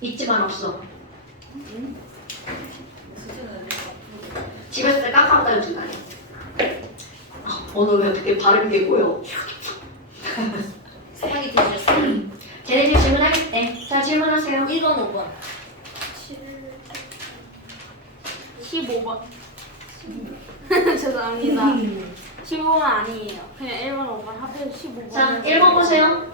있지만 없어. 집에서 때 깜깜하다는 줄 아네. 오늘 왜 어떻게 발음이 되고요? 스파게티 드셨어? 쟤네들 질문하겠대. 자, 질문하세요. 1번, 5번. 15번. 죄송합니다. 15번 아니에요. 그냥 1번, 5번 합해서 15번. 자, 1번 보세요.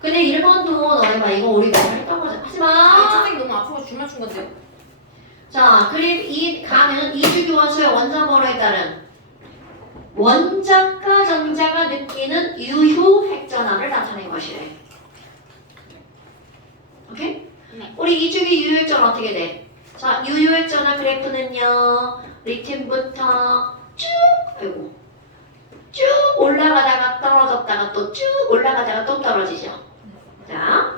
근데 1번도 너네가 이거 우리가 했던 거잖아. 아니, 하지마. 선생님 너무 아프고 줄 맞춘 건데요? 자, 그림 이 가는 이주기 원소의 원자 번호에 따른 원자과 전자가 느끼는 유효 핵전압을 나타낸 것이래. 오케이? 네. 우리 이주기 유효 핵전 어떻게 돼? 자, 유효 핵전압 그래프는요. 리튬부터 쭉 올라가다가 떨어졌다가 또 쭉 올라가다가 또 떨어지죠. 자,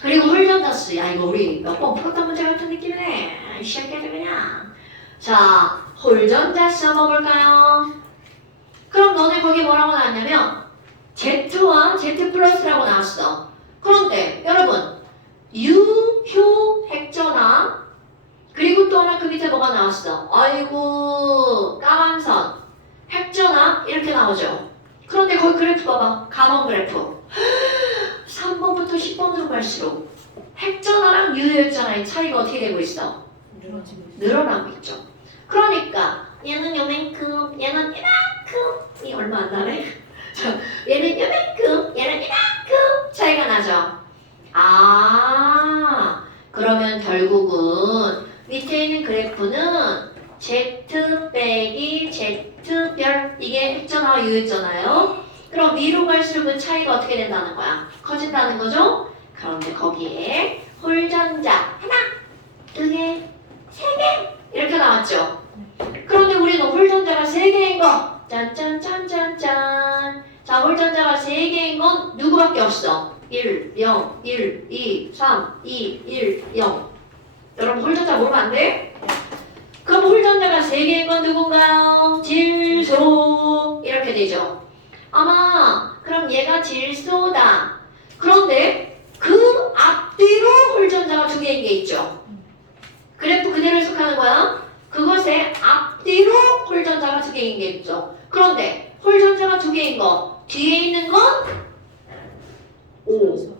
그리고 홀전자수. 야, 이거 우리 몇 번 풀었던 문제 같은 느낌이네. 이 새끼들 그냥. 자, 홀전자수 한번 볼까요? 그럼 너네 거기 뭐라고 나왔냐면 Z와 Z 플러스라고 나왔어. 그런데 여러분 유효 핵전압 그리고 또 하나 그 밑에 뭐가 나왔어? 아이고 까만 선 핵전압 이렇게 나오죠. 그런데 거기 그래프 봐봐. 가번 그래프 3번부터 10번으로 갈수록 핵전압랑 유효핵전압의 차이가 어떻게 되고 있어? 늘어나고 있죠. 그러니까 얘는 요만큼 얘는 이만큼 이 얼마 안 나네? 얘는 요만큼 얘는 이만큼 차이가 나죠. 아 그러면 결국은 밑에 있는 그래프는 Z 빼기 Z별 이게 핵전압과 유효했잖아요. 그럼 위로 갈수록 그 차이가 어떻게 된다는 거야? 커진다는 거죠? 그런데 거기에 홀전자 하나, 두 개, 세 개 이렇게 나왔죠. 그런데 우리는 홀전자가 3개인 거 짠짠짠짠짠. 자, 홀전자가 3개인 건 누구밖에 없어? 1, 0, 1, 2, 3, 2, 1, 0. 여러분 홀전자 모르면 안 돼? 그럼 홀전자가 3개인 건 누군가요? 질소 이렇게 되죠. 아마 그럼 얘가 질소다. 그런데 그 앞뒤로 홀전자가 2개인 게 있죠. 그래프 그대로 해석하는 거야. 그것의 앞뒤로 홀전자가 2개인 게 있죠. 그런데 홀전자가 2개인 거 뒤에 있는 건 O.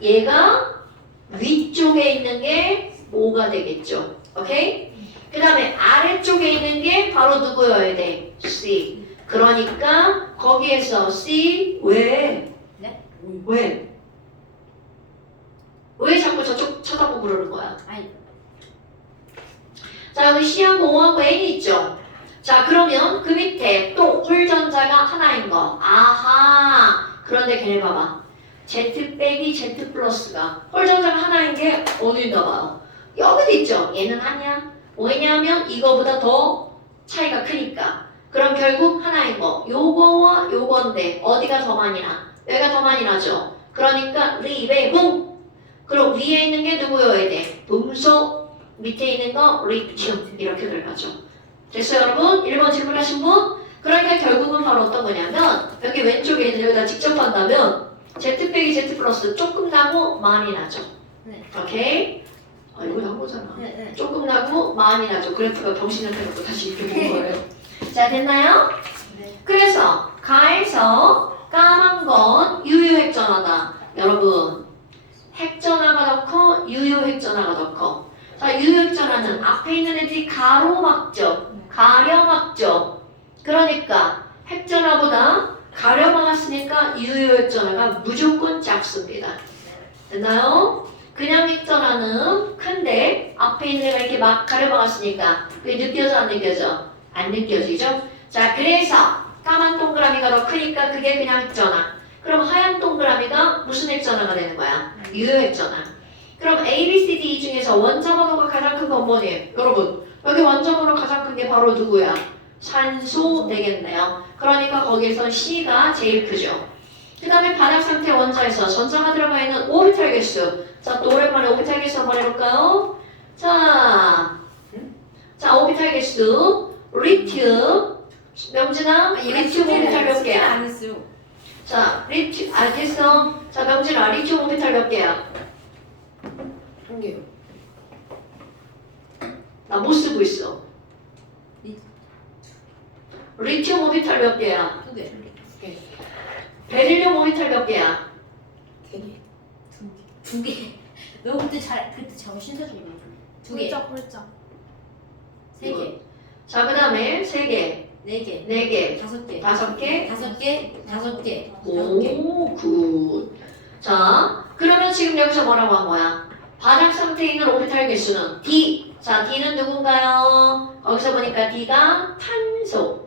얘가 위쪽에 있는 게 O가 되겠죠. 오케이? 그 다음에 아래쪽에 있는 게 바로 누구여야 돼? C. 그러니까 거기에서 C 왜? 네? 왜? 왜 자꾸 저쪽 쳐다보고 그러는 거야? 아니, 자, 여기 C하고 O하고 N이 있죠? 자, 그러면 그 밑에 또 홀전자가 하나인 거. 아하! 그런데 걔네 봐봐. Z 빼기 Z 플러스가 홀전자가 하나인 게 어디인가 봐요. 여기도 있죠? 얘는 아니야. 왜냐하면 이거보다 더 차이가 크니까. 그럼 결국 하나인 거. 요거와 요건데 어디가 더 많이 나? 얘가 더 많이 나죠? 그러니까 리베봉! 그럼 위에 있는 게 누구여야 돼? 음소. 밑에 있는 거 리튬 이렇게 들어가죠. 됐어요 여러분? 1번 질문하신 분? 그러니까 결국은 바로 어떤 거냐면 여기 왼쪽에 있는 여기다 직접 한다면 Z 빼기 Z 플러스 조금 나고 많이 나죠. 네. 오케이? 아 이거 한 거잖아. 네. 조금 나고 많이 나죠. 그래프가 병신을 해놓고 다시 이렇게 본 거예요. 자 됐나요? 네. 그래서 가에서 까만 건 유효핵전화다. 여러분 핵전화가 더 커? 유효핵전화가 더 커? 자, 유효핵전화는 앞에 있는 애들이 가로막죠. 가려막죠. 그러니까 핵전화보다 가려막았으니까 유효핵전화가 무조건 작습니다. 됐나요? 그냥 핵전화는 큰데 앞에 있는 애가 이렇게 막 가려막았으니까 그게 느껴져 안 느껴져? 안 느껴지죠? 자, 그래서 까만 동그라미가 더 크니까 그게 그냥 핵전화. 그럼 하얀 동그라미가 무슨 핵전화가 되는 거야? 유효핵전화. 그럼 A, B, C, D 이 중에서 원자 번호가 가장 큰 건 뭐니? 여러분 여기 원자 번호 가장 큰 게 바로 누구야? 산소 되겠네요. 그러니까 거기에서 C가 제일 크죠. 그 다음에 바닥 상태 원자에서 전자가 들어가 있는 오비탈 개수. 자, 또 오랜만에 오비탈 개수 한번 해볼까요? 자, 오비탈 개수 리튬 명진아 리튬 오비탈 몇 개야? 안 했어요. 자, 리튬 알겠어? 자, 명진아 리튬 오비탈 몇 개야? 한 개요. 나 못 쓰고 있어. 리튬 오비탈 몇 개야? 두 개. 두 개. 베릴륨 오비탈 몇 개야? 세 개. 두 개. 너 그때 정신사적이야. 두 개. 홀짝. 세 개. 자, 그 다음에 3개, 네 개. 4개, 다섯 개. 5개. 다섯 개. 다섯 개. 오, 굿. 자, 그러면 지금 여기서 뭐라고 한 거야? 바닥 상태에 있는 오비탈 개수는 D. 자, D는 누군가요? 거기서 보니까 D가 탄소.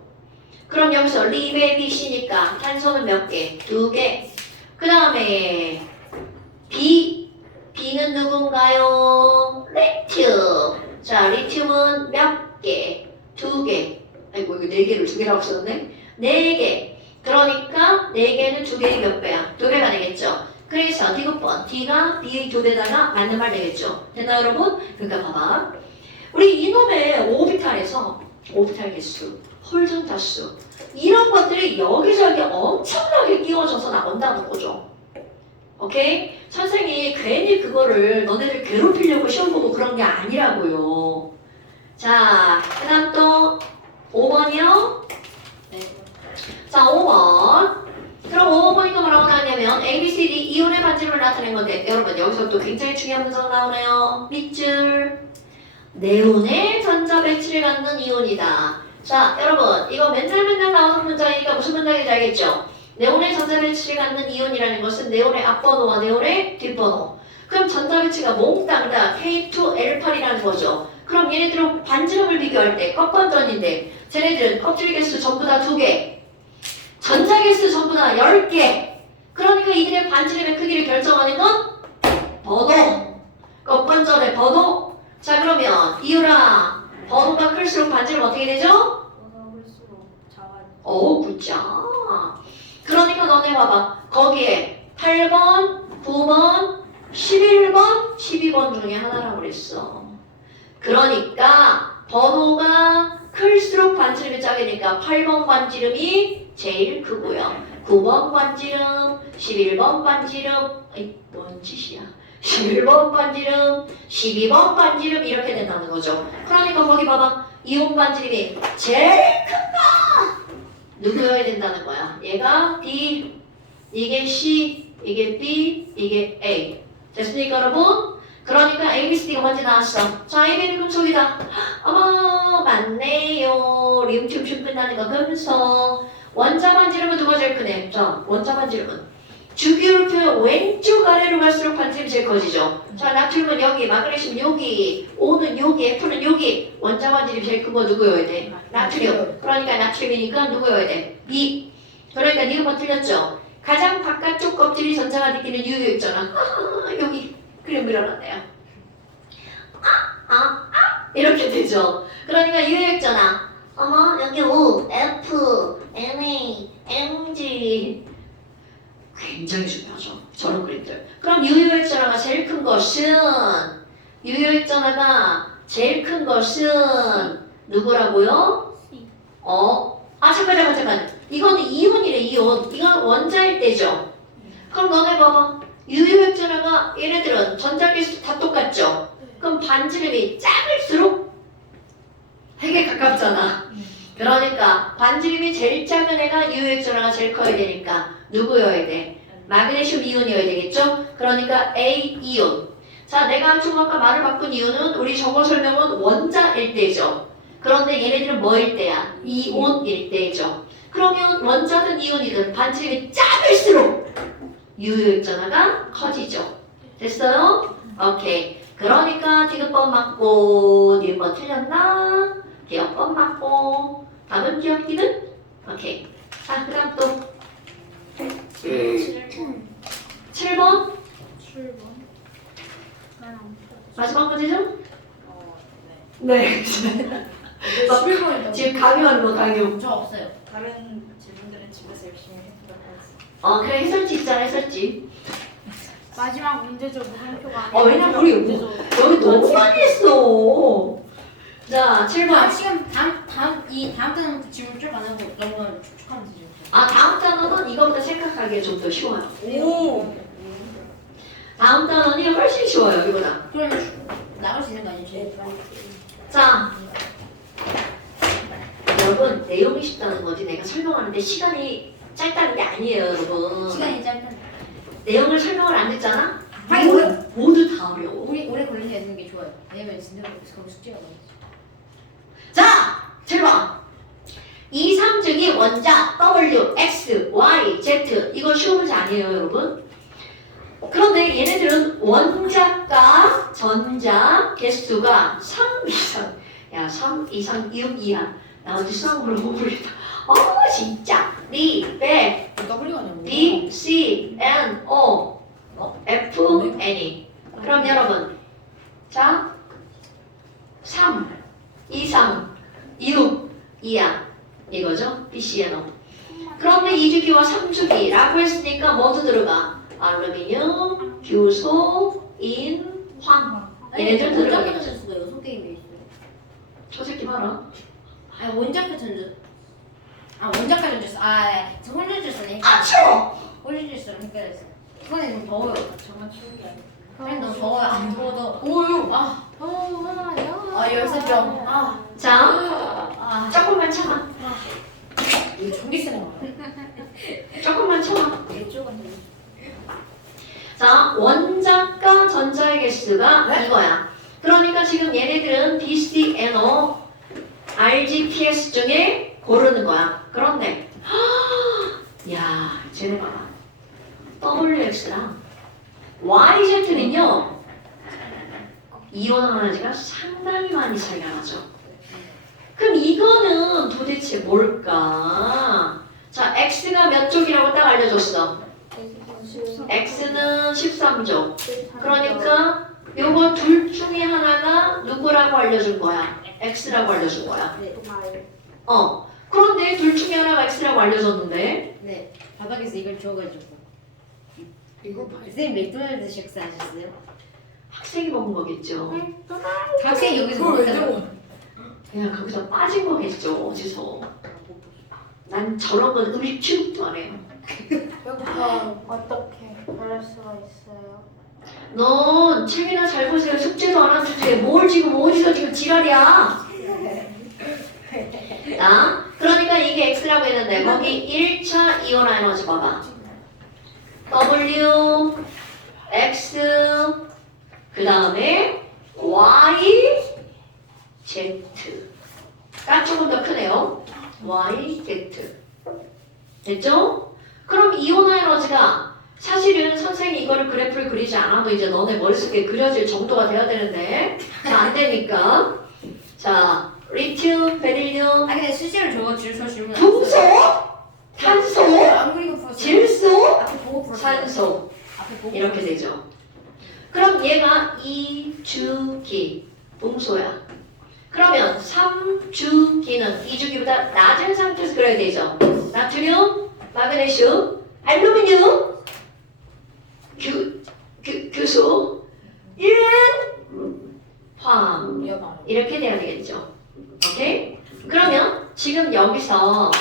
그럼 여기서 리베 BC니까 탄소는 몇 개? 2개. 그 다음에 B. B는 누군가요? 리튬. 자, 리튬은 몇 개? 2개. 아이고, 이거 4개를 2개라고 썼네? 4개. 그러니까 4개는 2개의 몇 배야? 2배가 되겠죠? 그래서 디귿번 D가 B 2배다가 맞는 말 되겠죠? 됐나 여러분? 그러니까 봐봐. 우리 이놈의 오비탈에서 오비탈 개수, 홀전 다수 이런 것들이 여기저기 엄청나게 끼워져서 나온다는 거죠. 오케이? 선생님이 괜히 그거를 너네들 괴롭히려고 시험 보고 그런 게 아니라고요. 자, 그 다음 또 5번이요. 네. 자, 5번. 그럼 5번 보니까 뭐라고 나왔냐면 A, B, C, D 이온의 반지름을 나타낸 건데 여러분 여기서 또 굉장히 중요한 문장 나오네요. 밑줄. 네온의 전자 배치를 갖는 이온이다. 자, 여러분 이거 맨날 나오는 문장이니까 무슨 문장인지 알겠죠? 네온의 전자 배치를 갖는 이온이라는 것은 네온의 앞번호와 네온의 뒷번호. 그럼 전자 배치가 몽땅 다 K2L8이라는 거죠. 그럼 얘네들은 반지름을 비교할 때 껍번전인데 쟤네들은 껍질 개수 전부 다 2개. 전자 개수 전부 다 10개. 그러니까 이들의 반지름의 크기를 결정하는 건 번호. 껍번전의 번호. 자, 그러면 이유라 번호가 클수록 반지름 어떻게 되죠? 볼수록 작아요. 오, 굿자. 그러니까 너네 봐봐. 거기에 8번, 9번, 11번, 12번 중에 하나라고 그랬어. 그러니까 번호가 클수록 반지름이 작으니까 8번 반지름이 제일 크고요. 9번 반지름, 11번 반지름, 아이 뭔 짓이야. 11번 반지름, 12번 반지름 이렇게 된다는 거죠. 그러니까 거기 봐봐. 이온 반지름이 제일 큰가 누구여야 된다는 거야. 얘가 D, 이게 C, 이게 B, 이게 A. 됐습니까 여러분? 그러니까 A, B, C, D가 먼저 나왔어. 자, AB는 금속이다. 어머, 맞네요. 리튬 끝나는 거 금속. 원자 반지름은 누가 제일 크네? 자, 원자 반지름은 주기율표 왼쪽 아래로 갈수록 반지름이 제일 커지죠. 자, 나트륨은 여기, 마그네슘 여기, O는 여기, F는 여기. 원자 반지름이 제일 큰 거 누구여야 돼? 나트륨. 그러니까 나트륨이니까 누구여야 돼? B. 그러니까 니가 뭐 틀렸죠? 가장 바깥쪽 껍질이 전자가 느끼는 유효액잖아. 여기 그림 그려놨네요. 이렇게 되죠. 그러니까 유효액잖아. 어머 여기 O, F, NA, MG 굉장히 중요하죠. 저런 그림들. 그럼 유효액전화가 제일 큰 것은 제일 큰 것은 누구라고요? 잠깐. 이거는 이온이래, 이온. 이건 원자일 때죠. 그럼 너네 봐봐. 유효액전화가 얘네들은 전자기수 다 똑같죠? 그럼 반지름이 작을수록 핵에 가깝잖아. 그러니까 반지름이 제일 작은 애가 유효액전화가 제일 커야 되니까 누구여야 돼? 마그네슘 이온이어야 되겠죠? 그러니까 A 이온. 자, 내가 좀 아까 말을 바꾼 이유는 우리 저거 설명은 원자일 때죠. 그런데 얘네들은 뭐일 때야? 이온일 때죠. 그러면 원자든 이온이든 반지름이 작을수록 유효액전화가 커지죠. 됐어요? 오케이. 그러니까 디귿번 맞고 니은번 틀렸나? 기억번 맞고 답은 기억기는? 오케이. 자, 그 다음 또 7번 7번. 마지막 문제죠? 네. 네. 11번이다. 지금 강요하는 거 강요. 저 없어요. 다른 질문들은 집에서 열심히 해보도록 하겠습니다. 그래 해설지 있잖아 해설지. 마지막 문제죠. 물음표가 아니라. 왜냐면 우리 문제죠. 여기 너무 많이 했어. 자, 7번. 시간 다음 때는 질문 쭉 안 하고 너무 축축하면 되죠. 다음 단어는 이거보다 생각하기에 좀 더 쉬워요. 오. 다음 단어는 훨씬 쉬워요, 이거보다. 그러면 자, 여러분 내용이 쉽다는 거지 내가 설명하는데 시간이 짧다는 게 아니에요, 여러분. 시간이 짧다. 내용을 설명을 안 했잖아? 하긴 오래 모두 다 어려워. 오래 걸리게 하는 게 좋아요. 왜냐면 진짜 거기 숙제가 많아. 자, 잘 봐. 2, 3 중이 원자 W, X, Y, Z 이거 쉬운 문제 아니에요, 여러분? 그런데 얘네들은 원자과 전자 개수가 3 이상. 야, 3 이상 6 이하. 나 어디 수학으로 못 보겠다. 진짜. 리, 백, W가 아니고. B, C, N, O, F, N이. 그럼 여러분, 자, 3 이상 6 이하 이거죠? B, C, N, O. 그런데 2주기와 3주기라고 했으니까 뭐도 들어가? 알루미늄, 규소, 인, 황. 얘네들 원자과 들어가겠죠. 전수가 6개인 게 있어요. 저 새끼 봐라. 아니 원자과 전수. 원자과 전수. 저 홀리주스네. 추워! 홀리주스랑 헷갈렸어. 이번에 너무 더워요. 정말 추운 게 아니고. 그냥 너무 더워요. 안 더워도. 오유. 열쇠병. 자, 조금만 참아. 이거 전기세 나와요. 조금만 참아. 이쪽은 자, 원자과 전자의 개수가 이거야. 그러니까 지금 얘네들은 BCNO, RGPS 중에 고르는 거야. 그런데, 야, 쟤네 봐봐. WX랑 YZ는요, 이온 에너지가 상당히 많이 차이가 나죠. 그럼 이거는 도대체 뭘까? 자, X가 몇 쪽이라고 딱 알려줬어. X는 13쪽. 그러니까 요거 둘 중에 하나가 누구라고 알려준 거야? X라고 알려준 거야. 그런데 둘 중에 하나가 X라고 알려줬는데 네. 바닥에서 이걸 줘가지고. 이거 봐. 선생님 맥도날드 식사하셨어요? 학생이 먹은 거겠죠. 학생 여기서 그걸 왜 먹다가. 저거? 그냥 거기서 빠진 거겠죠. 어디서. 난 저런 건 음식 취급도 안 해요. 배고파. 어떻게 그럴 수가 있어요? 넌 책이나 잘 보세요. 숙제도 안 한 주제에 뭘 지금 어디서 지금 지랄이야. 자, 그러니까 이게 X라고 했는데 거기 1차 이온 에너지 봐봐. W, X, 그 다음에 Y, Z가 조금 더 크네요. Y, Z. 됐죠? 그럼 이온 에너지가 사실은 선생님이 이거를 그래프를 그리지 않아도 이제 너네 머릿속에 그려질 정도가 돼야 되는데 자, 안 되니까 자, 리튬, 베릴륨, 근데 수시를 저거 질문. 동소, 탄소, 안 그리고 풀었어요. 질소, 앞에 보고 풀었어요. 산소 앞에 보고 이렇게 되죠. 그럼 얘가 2주기 동소야. 그러면 3주기는 2주기보다 낮은 상태에서 그려야 되죠. 나트륨, 마그네슘, 알루미늄, 규소, 인, 황 이렇게 돼야 되겠죠. 오케이? 그러면 지금 여기서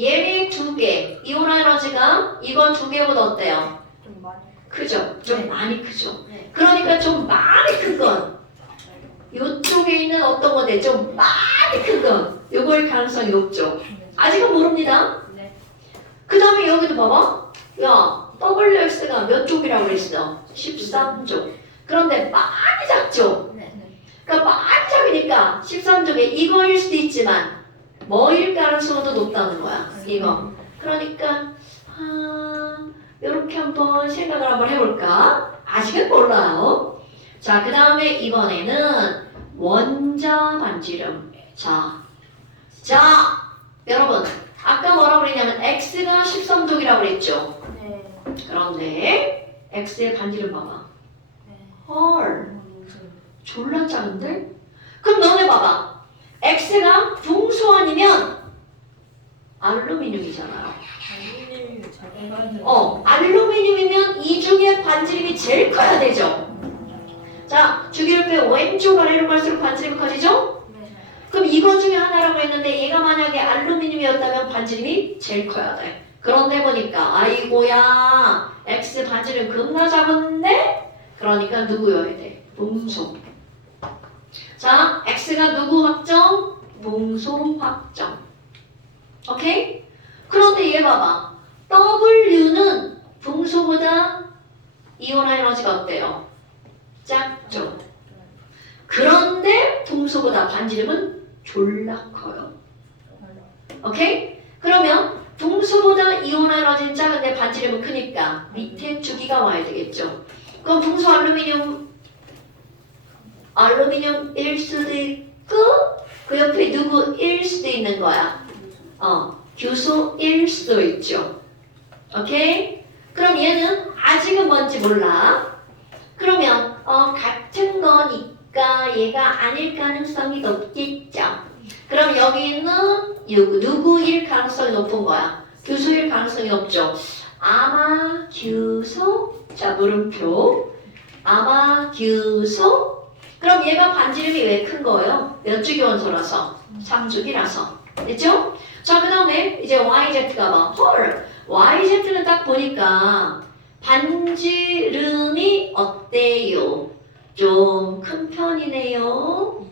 얘네 두 개, 이온 에너지가 이거 두 개보다 어때요? 좀 많이. 크죠? 좀 네. 많이 크죠? 네. 그러니까 좀 많이 큰 건 이쪽에 있는 어떤 건데 좀 많이 큰 건 요거일 가능성이 높죠. 아직은 모릅니다. 네. 그 다음에 여기도 봐봐. 야, WX가 몇 쪽이라고 그랬어? 13쪽. 그런데 많이 작죠? 네. 그러니까 많이 작으니까 13쪽에 이거일 수도 있지만 뭐일 가능성도 높다는 거야. 이거. 그러니까 이렇게 한번 생각을 한번 해볼까? 아직은 몰라요. 자, 그 다음에 이번에는 원자 반지름. 자, 여러분. 아까 뭐라고 그랬냐면 X가 13쪽이라고 그랬죠. 네. 그런데 X의 반지름 봐봐. 헐. 졸라 작은데? 그럼 너네 봐봐. X가 동소 아니면 알루미늄이잖아요. 알루미늄이면 이 중에 반지름이 제일 커야 되죠. 자, 주기율표의 왼쪽 아래로 갈수록 반지름이 커지죠? 그럼 이거 중에 하나라고 했는데 얘가 만약에 알루미늄이었다면 반지름이 제일 커야 돼. 그런데 보니까 아이고야 X 반지름 겁나 작은데? 그러니까 누구여야 돼? 동소. 자, X가 누구 확정? 동소 확정. 오케이? 그런데 얘 봐봐. W는 동소보다 이온화 에너지가 어때요? 작죠. 그런데 동소보다 반지름은 졸라 커요. 오케이? 그러면 동소보다 이온화 에너지는 작은데 반지름은 크니까 밑에 주기가 와야 되겠죠. 그럼 동소 알루미늄일 수도 있고 그 옆에 누구일 수도 있는 거야. 규소일 수도 있죠. 오케이? 그럼 얘는 아직은 뭔지 몰라. 그러면 같은 거니까 얘가 아닐 가능성이 높겠죠. 그럼 여기 있는 누구일 가능성이 높은 거야. 규소일 가능성이 높죠. 아마 규소. 자, 물음표. 아마 규소. 그럼 얘가 반지름이 왜 큰 거예요? 몇 주기 원소라서? 3주기라서. 됐죠? 자, 그 다음에 이제 YZ가 막 헐. YZ는 딱 보니까 반지름이 어때요? 좀 큰 편이네요.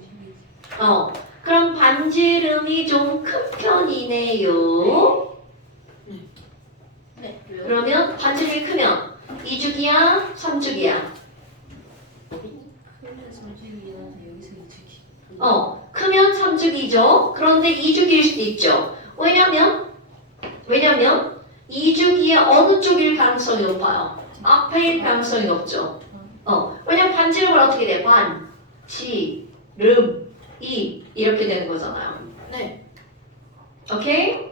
그럼 반지름이 좀 큰 편이네요. 네. 그러면 반지름이 크면 2주기야? 3주기야? 크면 3주기죠. 그런데 2주기일 수도 있죠. 왜냐면 2주기에 어느 쪽일 가능성이 높아요? 앞에일 가능성이 높죠. 왜냐면 반지름을 어떻게 돼? 반지름이 이렇게 되는 거잖아요. 네. 오케이?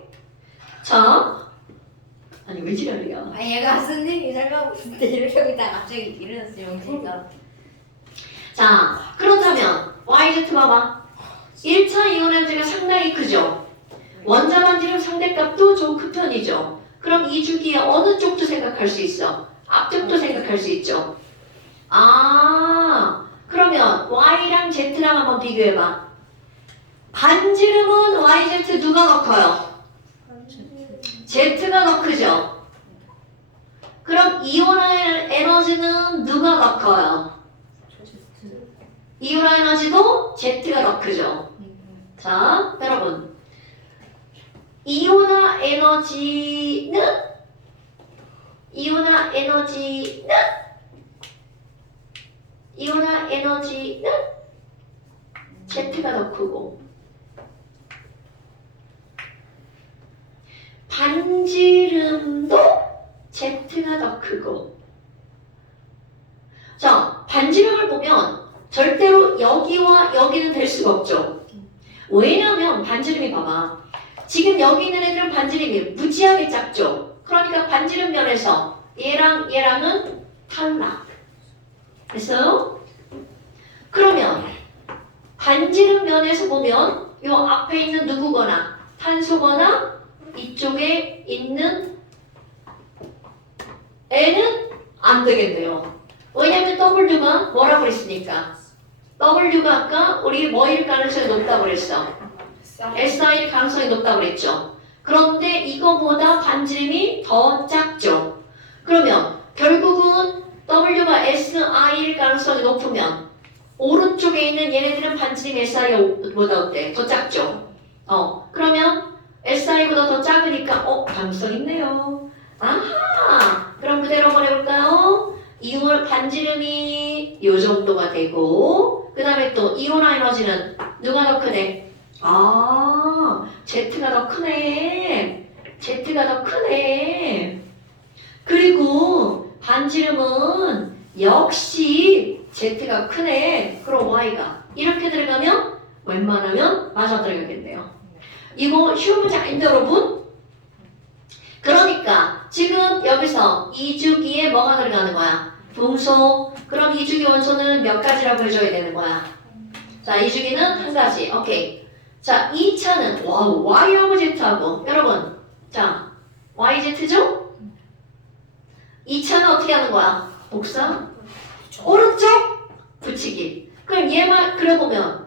자, 아니 왜 지랄이야? 아 얘가 선생님이 설명하고 있을 때 이렇게 있다가 갑자기 일어났어요 영진이가. 자, 그렇다면 YZ 봐봐. 1차 이온 에너지가 상당히 크죠. 원자 반지름 상대값도 좀 큰 편이죠. 그럼 2주기에 어느 쪽도 생각할 수 있어? 앞쪽도 생각할 수 있죠. 그러면 Y랑 Z랑 한번 비교해봐. 반지름은 YZ 누가 더 커요? Z가 더 크죠. 그럼 이온화 에너지는 누가 더 커요? 이온화 에너지도 Z가 더 크죠. 자, 여러분. 이온화 에너지는 Z가 더 크고 반지름도 Z가 더 크고. 자, 반지름을 보면 절대로 여기와 여기는 될 수가 없죠. 왜냐면 반지름이 봐봐. 지금 여기 있는 애들은 반지름이 무지하게 작죠. 그러니까 반지름 면에서 얘랑 얘랑은 탈락. 됐어요? 그러면 반지름 면에서 보면 요 앞에 있는 누구거나 탄소거나 이쪽에 있는 애는 안 되겠네요. 왜냐면 W가 뭐라고 그랬으니까. W가 아까 우리 뭐일 가능성이 높다고 그랬어. SI일 가능성이 높다고 그랬죠. 그런데 이거보다 반지름이 더 작죠. 그러면 결국은 W가 SI일 가능성이 높으면 오른쪽에 있는 얘네들은 반지름이 SI보다 어때? 더 작죠. 그러면 SI보다 더 작으니까 가능성 있네요. 아하! 그럼 그대로 한번 해볼까요? 이온 반지름이 요 정도가 되고 그 다음에 또 이온화 에너지는 누가 더 크네? Z가 더 크네. 그리고 반지름은 역시 Z가 크네. 그럼 Y가 이렇게 들어가면 웬만하면 맞아 들어가겠네요. 이거 쉬운 문제 아닌데 여러분? 그러니까 지금 여기서 2주기에 뭐가 들어가는 거야? 동소. 그럼 2주기 원소는 몇 가지라고 해줘야 되는 거야? 자, 2주기는 한 가지. 오케이. 자, 2차는 Y하고 Z하고 여러분, 자, YZ죠? 2차는 어떻게 하는 거야? 복사? 오른쪽 붙이기. 그럼 얘만 그려보면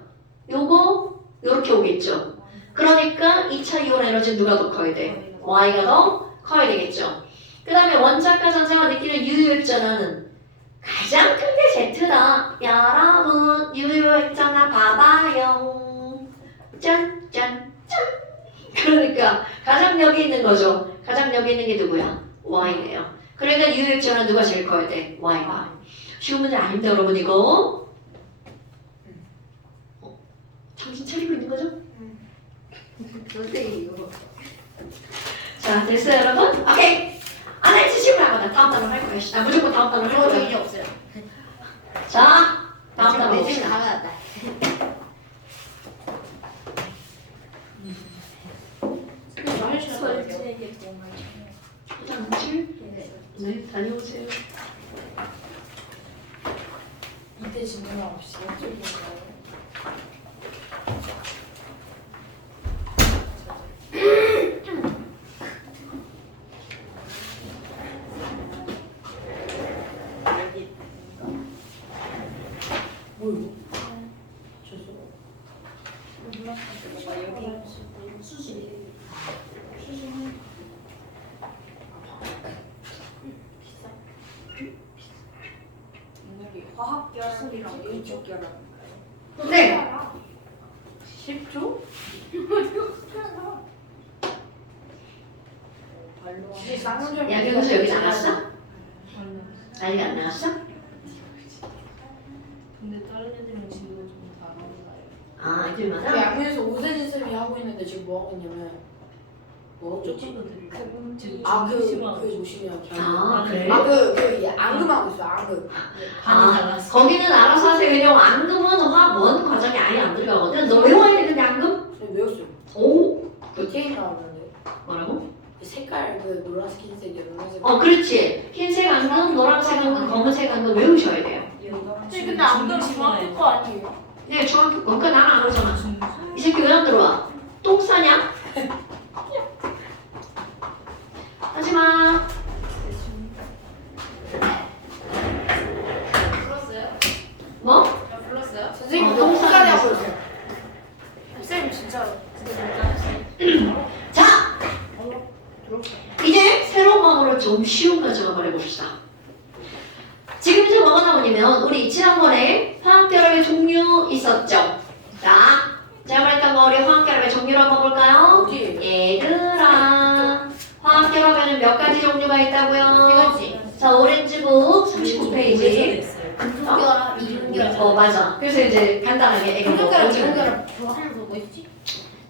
요거 요렇게 오겠죠. 그러니까 2차 이온 에너지 누가 더 커야 돼? Y가 더 커야 되겠죠. 그 다음에 원자과 전자가 느끼는 유효액 전하는 가장 큰 게 Z다. 여러분 유효했잖아. 봐봐요. 짠짠짠. 그러니까 가장 여기 있는 거죠. 가장 여기 있는 게 누구야? y네요. 그러니까 유효했잖아. 누가 제일 커야 돼? y가. 쉬운 문제 아닙니다, 여러분 이거. 정신 차리고 있는 거죠? 선생님 이거. 자, 됐어요, 여러분? 오케이. 안 해주시면 하거든. 다음 단어 할 거예요. 나 무조건 다음 단어 할 그런 적 거예요. 이제 없어요. 자, 다음 단어 내 봅시다. 지금 가면 안 돼. 설지에게 도움을 일단 칠. 네, 다녀오세요. 이때 진행을 없이 어쩌고 뭐 오늘이 화학 결합이랑 인적 결합인가요? 네. 10초? 발로 야경에서 여기 나갔어? 아직 안 나갔어? 근데 다른 애들은 지금 좀 다른가요? 아, 그 이들마다? 양면에서 오세진 쌤이 하고 있는데 지금 뭐 하고 있냐면 뭐 하고 있지? 그 보시면 아, 그래? 그 앙금하고 있어 앙금. 아, 거기는 알아서 하세요. 왜냐면 앙금은 화원 과정이 아예 안 들어가거든. 너 외워야 되는데 앙금? 저 외웠어요. 오, 그 게임 나오는데 뭐라고? 그 색깔 그 노란색 흰색이야 노란색. 그렇지. 흰색 앙금, 노란색 앙금, 검은색 앙금 외우셔야 돼요. 근데 안경 중학교 거 아니에요? 네, 중학교 거. 그러니까 나는 안 오잖아. 이 새끼 왜 안 들어와? 똥 싸냐? 하지마. 불렀어요? 뭐? 불렀어요? 선생님 너무 너무 싸게 싸게 하고 있어요. 쌤 진짜로. 자, 이제 새로운 마음으로 좀 쉬운 가정을 해봅시다. 지금 이제 뭐가 나오냐면 우리 지난번에 화학결합의 종류 있었죠? 자, 제가 말했던 거 우리 화학결합의 종류를 한번 볼까요? 어디? 얘들아, 화학결합에는 몇 가지 종류가 있다고요? 세 가지. 자, 오렌지북 39페이지. 금속결합, 이중결합. 맞아. 그래서 이제 간단하게 애가 금속결합, 이중결합. 그거 하면서 뭐 있지?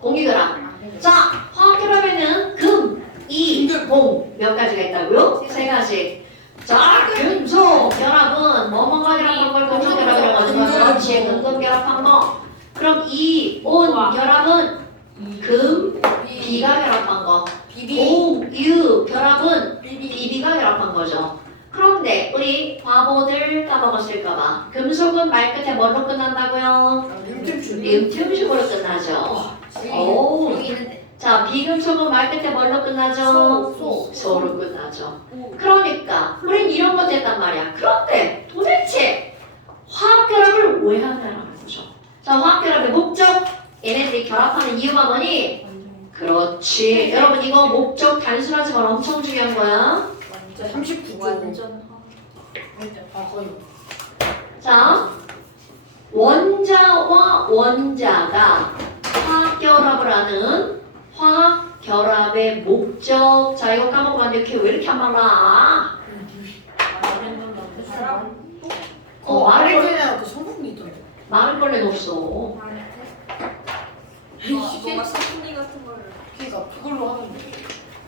공유결합. 자, 화학결합에는 금, 이, 공 몇 가지가 있다고요? 세 가지. 자, 금속 결합은 뭐뭐가 결합한 걸 금속 결합이라고 하는 거야. 그렇지, 금속 결합한 거. 그럼 이, 온 결합은 금, 비가 결합한 거. 오, 유 결합은 비비가 결합한 거죠. 그런데 우리 바보들 까먹었을까봐 금속은 말 끝에 뭘로 끝난다고요? 림틈식으로 끝나죠. 오. 여기 있는데. 자, 비금속은 말 끝에 뭘로 끝나죠? 소로 끝나죠. 그러니까 우린 이런 것 했단 말이야. 그런데 도대체 화학결합을 왜 하냐라는 거죠. 자, 화학결합의 목적, 얘네들이 결합하는 이유가 뭐니? 그렇지. 여러분 이거 목적 단순하지만 엄청 중요한 거야. 39조. 완전 아 거의. 자, 원자와 원자가 화학결합을 하는 화학결합의 목적. 자, 이거 까먹었는데 이렇게 왜 이렇게 안 말라? 말을 아르헨티나 그 성분이 있던데. 말을 걸레는 없어. 뭔가 사fun리 같은 거를 그러니까 그걸로 하던데.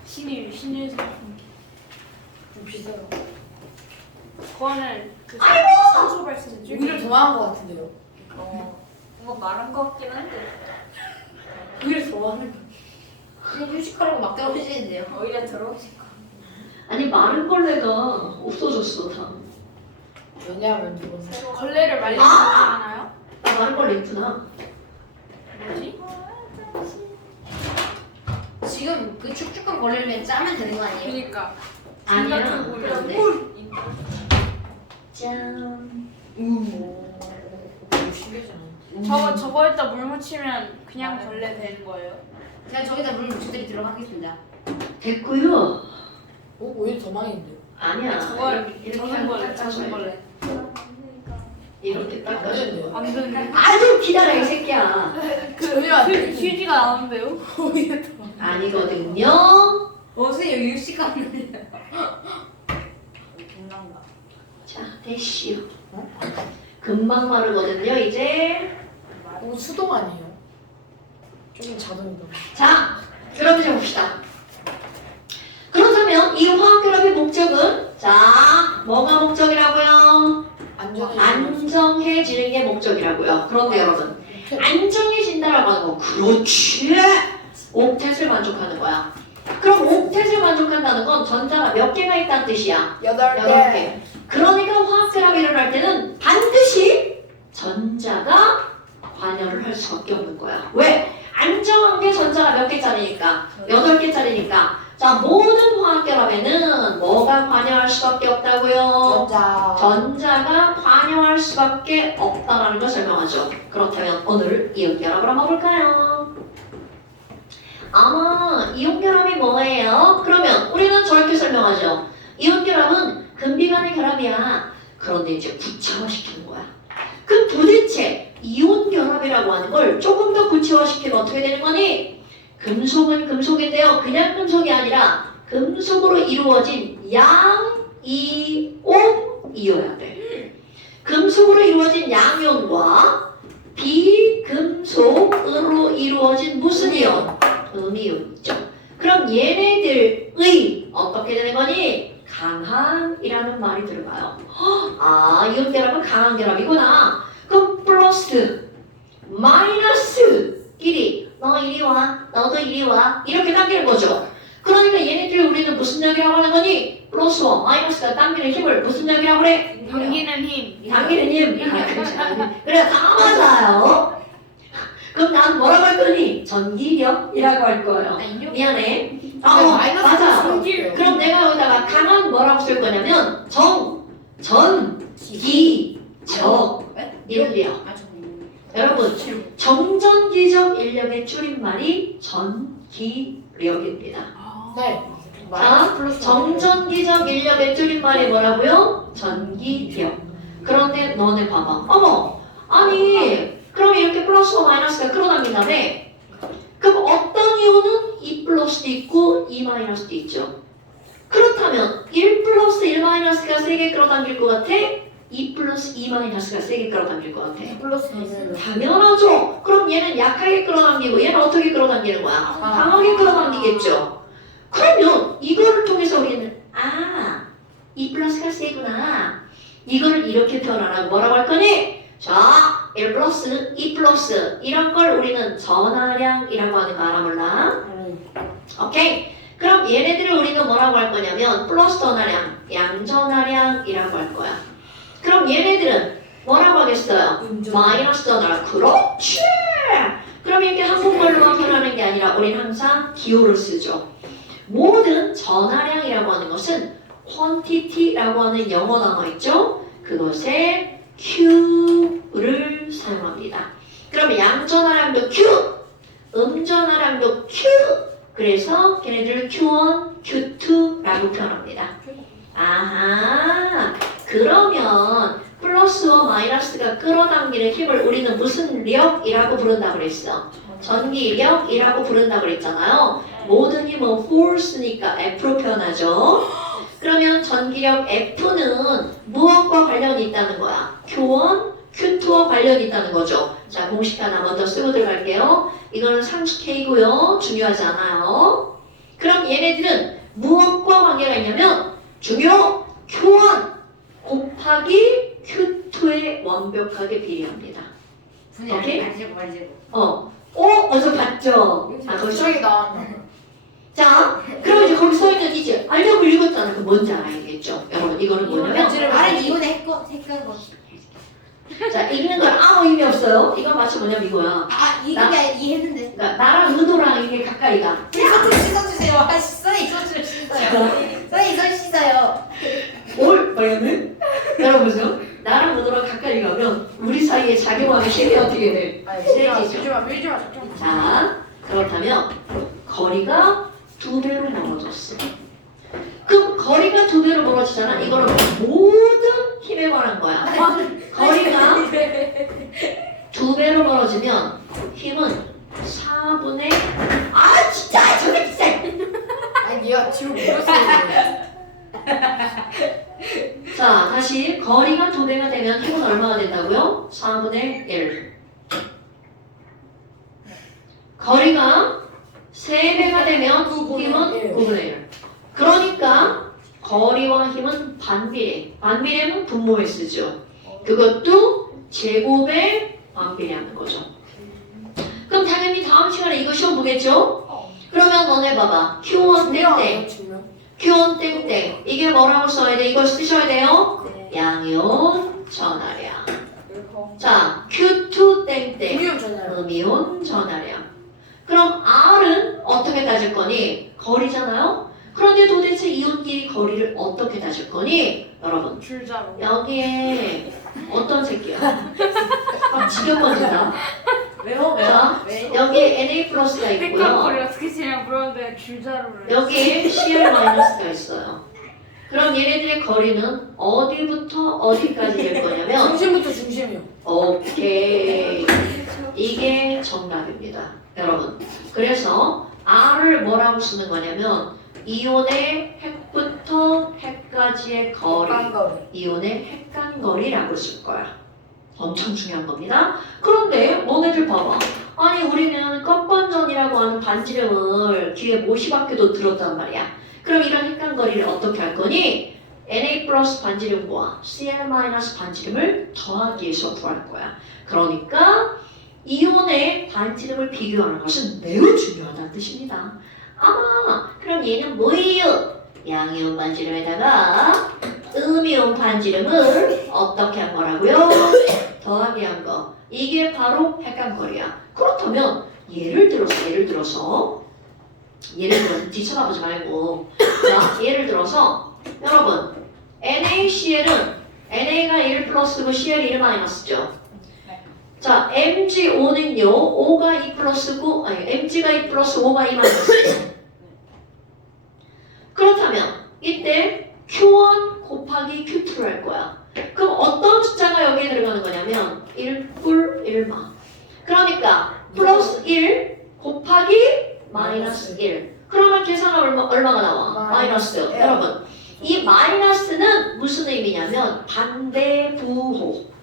신유에서 좀 비싸요. 그거는 그 산소 발생 오히려 더 나은 것 같은데요. 뭔가 마른 것 같긴 한데 오히려 더 나은 거. 그냥 휴식하라고 막 떨어지는데요. 오히려 들어오실 거. 아니 마른 걸레가 없어졌어 다. 연애하면 들어오는. 걸레를 말리지 않아요? 아, 마른 걸레 있구나. 뭐지? 지금 그 축축한 걸레를 그냥 짜면 되는 거 아니에요? 그니까 아니야. 그런데? 짠. 신기하잖아. 저거에다 물 묻히면 그냥 걸레 되는 거예요? 그냥 저기다 물 묻히들이 들어가겠습니다. 됐고요. 오히려 더 많이 있는데요. 아니야. 저걸 이렇게 젖은 하는 걸레, 거 젖은 짜줘야 돼. 걸레. 이렇게 딱 가지고. 되는데요? 안 되는데. 아주 기다려 이 새끼야. 전혀 안 돼. 휴지가 나오는데요? 아니거든요. 선생님 유시가 안 들려요. 빛난다. 자, 됐시요. 금방 마르거든요, 이제. 수동 아니에요? 저긴 자동이다. 자, 그럼 이제 봅시다. 그렇다면 이 화학결합의 목적은 자, 뭐가 목적이라고요? 안정해지는 게 목적이라고요. 그런데 여러분, 안정해진다라고 하는 거 그렇지. 옥텟을 만족하는 거야. 그럼 옥텟을 만족한다는 건 전자가 몇 개가 있다는 뜻이야? 8개. 그러니까 화학결합이 일어날 때는 반드시 전자가 관여를 할 수밖에 없는 거야. 왜? 안정한 게 전자가 몇 개짜리니까? 8개짜리니까. 자, 모든 화학결합에는 뭐가 관여할 수밖에 없다고요? 전자가 관여할 수밖에 없다라는 걸 설명하죠. 그렇다면 오늘 이온결합을 한번 볼까요? 아마 이온결합이 뭐예요? 그러면 우리는 저렇게 설명하죠. 이온결합은 금비 간의 결합이야. 그런데 이제 구체화시키는 거야. 그럼 도대체 이온결합이라고 하는 걸 조금 더 구체화시키면 어떻게 되는 거니? 금속은 금속인데요. 그냥 금속이 아니라 금속으로 이루어진 양이온이어야 돼. 금속으로 이루어진 양이온과 비금속으로 이루어진 무슨 이온? 음이온이죠. 그럼 얘네들의 어떻게 되는 거니? 강한이라는 말이 들어가요. 아, 이온 결합은 강한 결합이구나. 그럼 플러스, 마이너스끼리 너 이리 와, 너도 이리 와 이렇게 당기는 거죠. 그러니까 얘네들 우리는 무슨 역이라고 하는 거니? 플러스와 마이너스가 당기는 힘을 무슨 역이라고 그래? 당기는 힘. 당기는 힘. 그래, 다 맞아요. 그럼 난 뭐라고 할 거니? 전기력이라고 할 거예요. 미안해. 맞아. 그럼 내가 여기다가 강한 뭐라고 쓸 거냐면 전기적 인력. 여러분, 정전기적 인력의 줄임말이 전기력입니다. 네. 자, 정전기적 인력의 줄임말이 뭐라고요? 전기력. 그런데 너네 봐봐. 어머, 아니 그럼 이렇게 플러스와 마이너스가 끌어당긴다며? 그럼 어떤 이온은 2 플러스도 있고 2 마이너스도 있죠. 그렇다면 1 플러스 1 마이너스가 세게 끌어당길 것 같아? 2 플러스 2 마이너스가 세게 끌어당길 것 같아? 당연하죠. 그럼 얘는 약하게 끌어당기고 얘는 어떻게 끌어당기는 거야? 강하게 끌어당기겠죠. 그러면 이거를 통해서 우리는 2 플러스가 세구나. 이거를 이렇게 표현하라고 뭐라고 할 거니? 자, 1 플러스, 2 플러스 이런 걸 우리는 전하량이라고 하는 거 알아 몰라? 오케이? 그럼 얘네들을 우리는 뭐라고 할 거냐면 플러스 전하량, 양전하량이라고 할 거야. 그럼 얘네들은 뭐라고 하겠어요? 마이너스 전하량. 그렇지! 그럼 이렇게 한국말로 표현하는 게 아니라 우리는 항상 기호를 쓰죠. 모든 전하량이라고 하는 것은 quantity라고 하는 영어 단어 있죠? 그것에 Q를 사용합니다. 그러면 양전하량도 Q, 음전하량도 Q. 그래서 걔네들을 Q1, Q2라고 표현합니다. 아하, 그러면 플러스와 마이너스가 끌어당기는 힘을 우리는 무슨 력이라고 부른다고 그랬어? 전기력이라고 부른다고 그랬잖아요. 모든 힘은 force니까 F로 표현하죠. 그러면 전기력 F는 무엇과 관련이 있다는 거야? Q1, Q2와 관련이 있다는 거죠. 자, 공식 하나 먼저 쓰고 들어갈게요. 이거는 상수 K고요. 중요하지 않아요. 그럼 얘네들은 무엇과 관계가 있냐면 중요 Q1 곱하기 Q2에 완벽하게 비례합니다. 오케이? 어디서 봤죠? 갑자기 나왔나? 자, 그럼 이제 거기 써있는 이제 알려고 읽었잖아. 그 뭔지 알겠죠? 여러분, 이거는 뭐냐면 말은 이혼의 색깔 거. 자, 읽는 건 아무 의미 없어요. 이건 마치 뭐냐면 이거야. 이게 이해했는데. 그러니까 나랑 의도랑 이게 가까이가. 손 씻어주세요. 선생님 손 씻어요. 선생님 손 씻어요. 뭐였네? 여러분, 나랑 의도랑 가까이 가면 우리 사이에 작용하는 힘이 어떻게 돼? 세지죠. 밀지 마. 자, 그렇다면 거리가 2배로 멀어졌어. 그럼 거리가 2배로 멀어지잖아. 이거는 모든 힘에 관한 거야. 거리가 2배로 벌어지면 힘은 4분의 아 진짜 저게 진짜 아니 얘가 지금 뭐였어요? 자 다시 거리가 2배가 되면 힘은 얼마가 된다고요? 4분의 1 거리가 3배가 되면 9분의 힘은 1. 9분의 1 그러니까 거리와 힘은 반비례 반비례는 분모에 쓰죠 그것도 제곱에 반비례하는 거죠 그럼 당연히 다음 시간에 이거 시험 보겠죠? 그러면 너네 봐봐 Q1 땡땡 증명? Q1 땡땡 이게 뭐라고 써야 돼? 이걸 쓰셔야 돼요 네. 양이온 전하량 이거 자 Q2 땡땡 분명 전화요. 음이온 전하량 그럼 R은 어떻게 따질 거니? 거리잖아요? 그런데 도대체 이온끼리 거리를 어떻게 따질 거니? 여러분 줄자로. 여기에 어떤 새끼야? 아 지겨워진다 왜요? 자 왜? 여기에 Na 플러스가 색깔 있고요 거리 어떻게 치냐 물었는데 줄자로를. 여기에 Cl 마이너스가 있어요 그럼 얘네들의 거리는 어디부터 어디까지 될 거냐면 중심부터 중심이요. 오케이 이게 정답입니다 여러분 그래서 R을 뭐라고 쓰는 거냐면 이온의 핵부터 핵까지의 거리 깜거리. 이온의 핵간거리라고 쓸 거야 엄청 중요한 겁니다 그런데 너네들 봐봐 아니 우리는 껍번전이라고 하는 반지름을 뒤에 모시바퀴도 들었단 말이야 그럼 이런 핵간거리를 어떻게 할 거니? Na 플러스 반지름과 Cl 마이너스 반지름을 더하기 해서 구할 거야 그러니까 이온의 반지름을 비교하는 것은 매우 중요하다는 뜻입니다. 그럼 얘는 뭐예요? 양이온 반지름에다가 음이온 반지름을 어떻게 한 거라고요? 더하기 한 거. 이게 바로 핵간거리야. 그렇다면 예를 들어서 뒤쳐다보지 말고 자 예를 들어서 여러분 NaCl은 Na가 1 플러스고 Cl이 1 마이너스죠. 자, MgO는요, O가 2 플러스고, 아니, Mg가 2 플러스 O가 2 마이너스. 그렇다면, 이때 Q1 곱하기 Q2를 할 거야. 그럼 어떤 숫자가 여기에 들어가는 거냐면, 1뿔 1마. 그러니까, 플러스 1 곱하기 마이너스 1. 그러면 계산하면 얼마가 나와? 마이너스. 여러분, 이 마이너스는 무슨 의미냐면, 반대부호.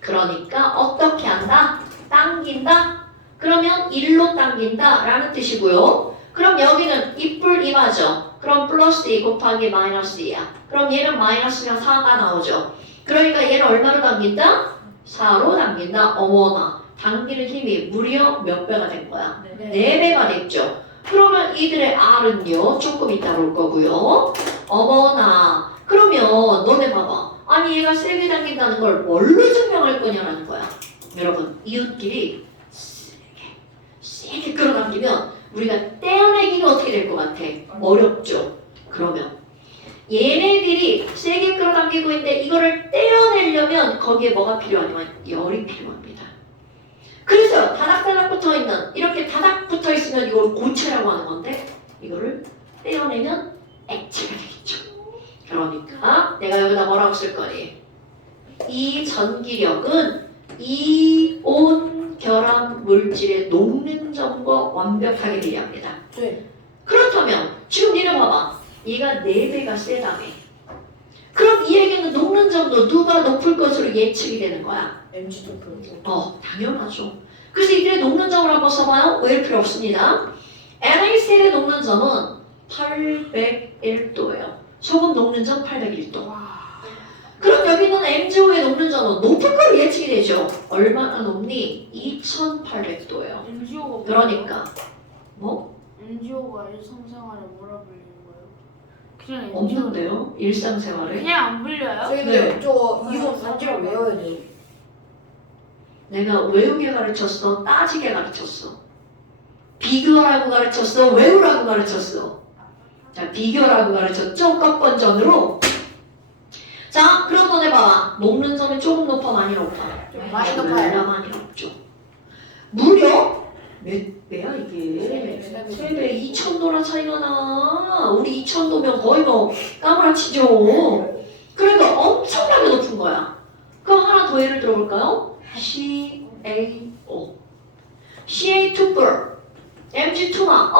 그러니까 어떻게 한다? 당긴다? 그러면 1로 당긴다 라는 뜻이고요. 그럼 여기는 2뿔 2마죠. 그럼 플러스 2 곱하기 마이너스 2야. 그럼 얘는 마이너스가 4가 나오죠. 그러니까 얘는 얼마로 당긴다? 4로 당긴다. 어머나 당기는 힘이 무려 몇 배가 된 거야? 네. 4배가 됐죠. 그러면 이들의 R은요 조금 이따 올 거고요. 어머나 그러면 너네 봐봐. 아니 얘가 세게 당긴다는 걸 뭘로 증명할 거냐라는 거야. 여러분 이웃끼리 세게 끌어당기면 우리가 떼어내기가 어떻게 될 것 같아? 어렵죠. 그러면 얘네들이 세게 끌어당기고 있는데 이거를 떼어내려면 거기에 뭐가 필요하냐면 열이 필요합니다. 그래서 다닥다닥 붙어있는 이렇게 다닥 붙어있으면 이걸 고체라고 하는 건데 이거를 떼어내면 액체가 되겠죠. 그러니까 내가 여기다 뭐라고 쓸 거니? 이 전기력은 이온 결합 물질의 녹는 점과 완벽하게 비례합니다. 네. 그렇다면 지금 니네 봐봐. 얘가 4배가 세다며. 그럼 이 얘기는 녹는 점도 누가 높을 것으로 예측이 되는 거야. MG도 그렇죠. 당연하죠. 그래서 이들의 녹는 점을 한번 써봐요. 외울 필요 없습니다. NaCl의 녹는 점은 801도예요. 소금 녹는 점 801도. 그럼 여기는 MgO의 녹는 점은 높을 거로 예측이 되죠. 얼마나 높니? 2800도예요. MGO가 그러니까 뭐? MGO가 일상생활에 뭐라 불리는 거예요? 그냥 MGO. 없는데요? 일상생활에? 그냥 안 불려요? 근데 네. 저거 이거 반지를 외워야 돼. 내가 외우게 가르쳤어? 따지게 가르쳤어? 비교하라고 가르쳤어? 외우라고 가르쳤어? 자, 비교라고 가르쳤죠? 꺾번전으로. 자, 그럼 너네 봐봐. 녹는 점이 조금 높아, 많이 높아? 좀 많이 졸라 높아요. 많이 높죠. 무려 몇 배야 이게? 3배, 2,000도나 차이가 나. 우리 2,000도면 거의 뭐 까무라치죠. 그러니까 엄청나게 높은 거야. 그럼 하나 더 예를 들어볼까요? CaO CA2뿔 Mg2마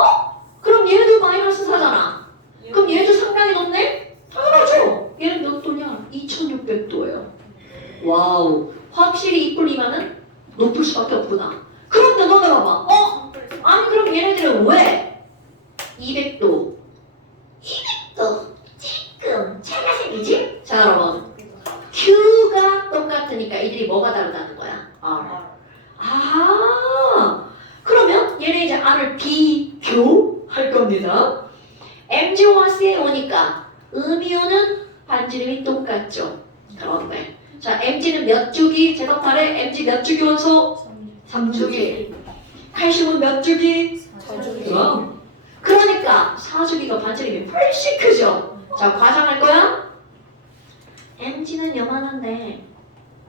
그럼 얘도 마이너스 4잖아. 그럼 얘도 상당히 높네? 당연하죠. 얘는 몇 도냐? 2600도예요. 와우. 확실히 2뿔 미만은 높을 수밖에 없구나. 그런데 너네 봐봐. 아니 그럼 얘네들은 왜 200도 200도 조금 차이가 생기지? 자 여러분 Q가 똑같으니까 이들이 뭐가 다르다는 거야? R. 그러면 얘네 이제 R을 비교할 겁니다. MgO와 CaO니까 음이온은 반지름이 똑같죠. 그런데 자 Mg는 몇 주기 제곱할에 Mg 몇 주기 원소? 3주기. 칼슘은 몇 주기? 4주기. 그러니까 4주기가 반지름이 훨씬 크죠. 자 과장할 거야? Mg는 요만한데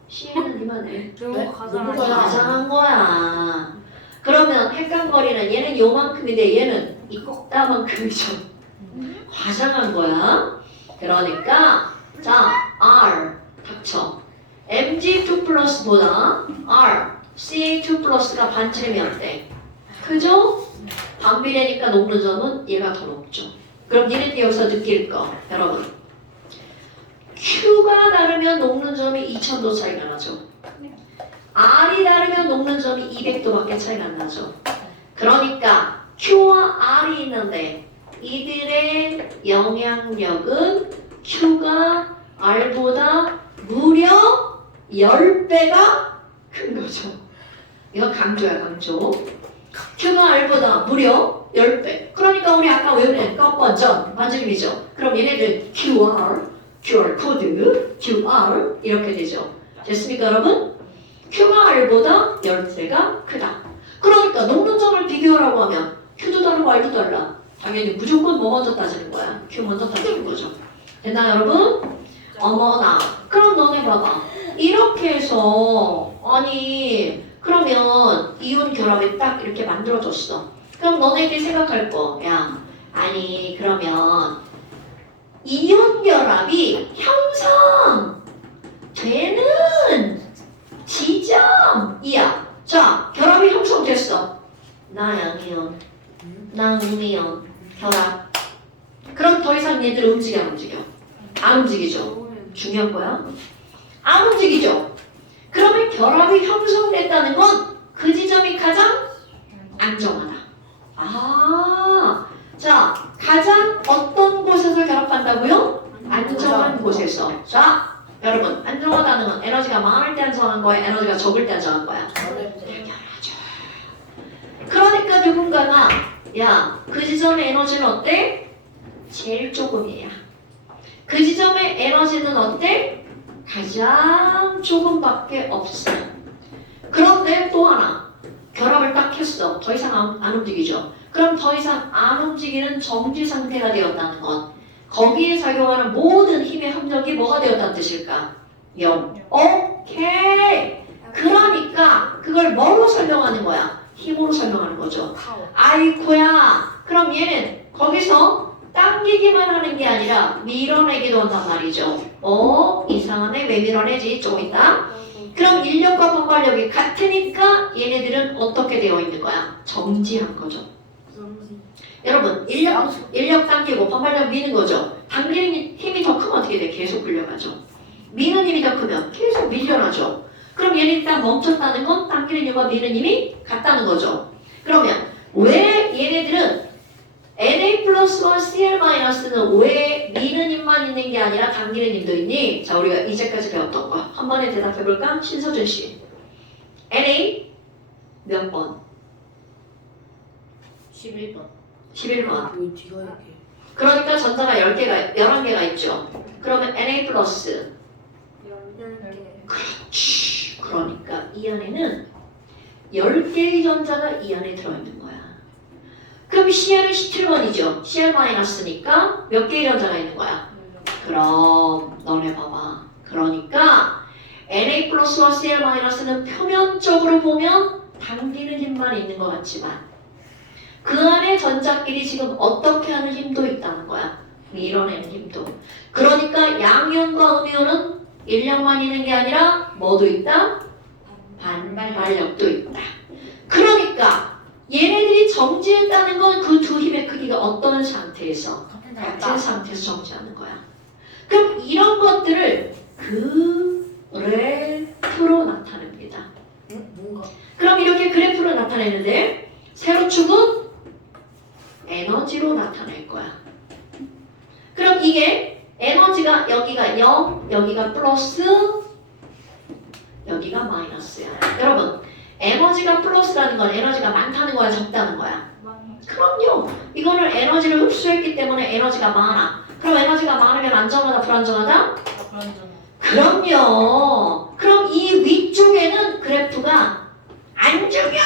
CA는 이만해. 너무 네? 가장 너무 과장한 거야. 그러면 핵강거리는 얘는 요만큼인데 얘는 이 꼭다만큼이죠. 과장한 거야. 그러니까 자 R 닥쳐. Mg2 플러스보다 R CA2 플러스가 반지름이 어때? 크죠? 반비례니까 녹는 점은 얘가 더 높죠. 그럼 니네들 여기서 느낄 거 여러분 Q가 다르면 녹는 점이 2000도 차이가 나죠. R이 다르면 녹는 점이 200도밖에 차이가 안 나죠. 그러니까 Q와 R이 있는데 이들의 영향력은 Q가 R보다 무려 10배가 큰 거죠. 이건 강조야 강조. Q가 R보다 무려 10배. 그러니까 우리 아까 외우는 꺾번전 반지름이죠. 그럼 얘네들 QR, QR 코드, QR 이렇게 되죠. 됐습니까 여러분? Q가 R보다 10배가 크다. 그러니까 녹는 점을 비교하라고 하면 Q도 다르고 R도 달라. 당연히 무조건 뭐 먼저 따지는 거야? Q 먼저 따지는 거죠. 됐나 여러분? 어머나. 그럼 너네 봐봐. 이렇게 해서 아니 그러면 이온 결합이 딱 이렇게 만들어졌어. 그럼 너네들이 생각할 거. 야 아니 그러면 이온 결합이 형성되는 지점이야. 자 결합이 형성됐어. 나 양이온, 나 음이온 결합. 그럼 더 이상 얘들 움직여 안 움직여? 안 움직이죠. 중요한 거야. 안 움직이죠. 그러면 결합이 형성됐다는 건 그 지점이 가장 안정하다. 자 가장 어떤 곳에서 결합한다고요? 안정한 곳에서. 자 여러분 안정하다는 건 에너지가 많을 때 안정한 거야? 에너지가 적을 때 안정한 거야? 당연하죠. 그러니까 누군가가 야 그 지점의 에너지는 어때? 제일 조금이야. 그 지점의 에너지는 어때? 가장 조금밖에 없어. 그런데 또 하나 결합을 딱 했어. 더 이상 안 움직이죠. 그럼 더 이상 안 움직이는 정지 상태가 되었다는 건 거기에 작용하는 모든 힘의 합력이 뭐가 되었다는 뜻일까? 0. 오케이. 그러니까 그걸 뭐로 설명하는 거야? 힘으로 설명하는 거죠. 아이코야. 그럼 얘는 거기서 당기기만 하는 게 아니라 밀어내기도 한단 말이죠. 이상한 애 왜 밀어내지? 좀 이따. 그럼 인력과 반발력이 같으니까 얘네들은 어떻게 되어 있는 거야? 정지한 거죠. 여러분 인력 당기고 반발력 미는 거죠. 당기는 힘이 더 크면 어떻게 돼? 계속 끌려가죠. 미는 힘이 더 크면 계속 밀려나죠. 그럼 얘는 일단 멈췄다는 건 당기는 힘과 미는 힘이 같다는 거죠. 그러면 왜 얘네들은 Na 플러스와 Cl 마이너스는 왜 미는 힘만 있는 게 아니라 당기는 힘도 있니? 자 우리가 이제까지 배웠던 거 한 번에 대답해볼까? 신서준 씨. Na 몇 번? 11번. 11번. 왜 뒤가 이렇게? 그러니까 전자가 10개가 11개가 있죠. 그러면 Na 플러스. 그렇지. 그러니까 이 안에는 10개의 전자가 이 안에 들어있는 거야. 그럼 Cl은 17번이죠. Cl 마이너스니까 몇 개의 전자가 있는 거야? 그럼 너네 봐봐. 그러니까 Na 플러스와 Cl 마이너스는 표면적으로 보면 당기는 힘만 있는 것 같지만 그 안에 전자끼리 지금 어떻게 하는 힘도 있다는 거야. 밀어내는 힘도. 그러니까 양이온과 음이온은 인력만 있는 게 아니라 뭐도 있다? 반발력도 있다. 그러니까 얘네들이 정지했다는 건 그 두 힘의 크기가 어떤 상태에서? 같은 상태에서 정지하는 거야. 그럼 이런 것들을 그래프로 나타냅니다. 뭔가 그럼 이렇게 그래프로 나타내는데 세로축은 에너지로 나타낼 거야. 그럼 이게 에너지가 여기가 0, 여기가 플러스, 여기가 마이너스야. 여러분, 에너지가 플러스라는 건 에너지가 많다는 거야, 적다는 거야? 그럼요. 이거를 에너지를 흡수했기 때문에 에너지가 많아. 그럼 에너지가 많으면 안정하다, 불안정하다? 그럼요. 그럼 이 위쪽에는 그래프가 안 중요해!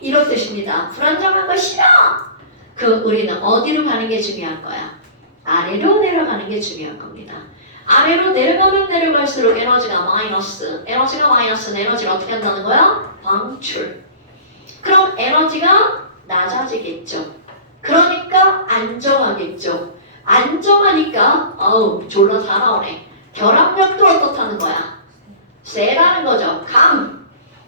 이런 뜻입니다. 불안정한 거 싫어! 우리는 어디로 가는 게 중요한 거야? 아래로 내려가는 게 중요한 겁니다. 아래로 내려가면 내려갈수록 에너지가 마이너스는 에너지가 어떻게 한다는 거야? 방출. 그럼 에너지가 낮아지겠죠. 그러니까 안정하겠죠. 안정하니까 졸라 다 나오네. 결합력도 어떻다는 거야? 세다는 거죠.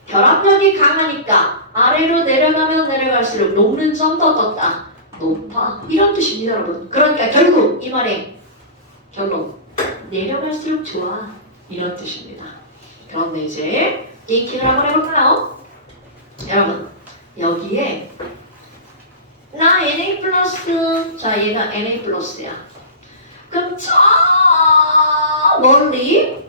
결합력이 강하니까 아래로 내려가면 내려갈수록 녹는 점도 어떻다? 높아. 이런 뜻입니다, 여러분. 그러니까 결국 이 말의 결론, 내려갈수록 좋아. 이런 뜻입니다. 그런데 이제 링킹을 한번 해볼까요? 여러분, 여기에 나 Na 플러스, 자 얘가 Na 플러스야. 그럼 저 멀리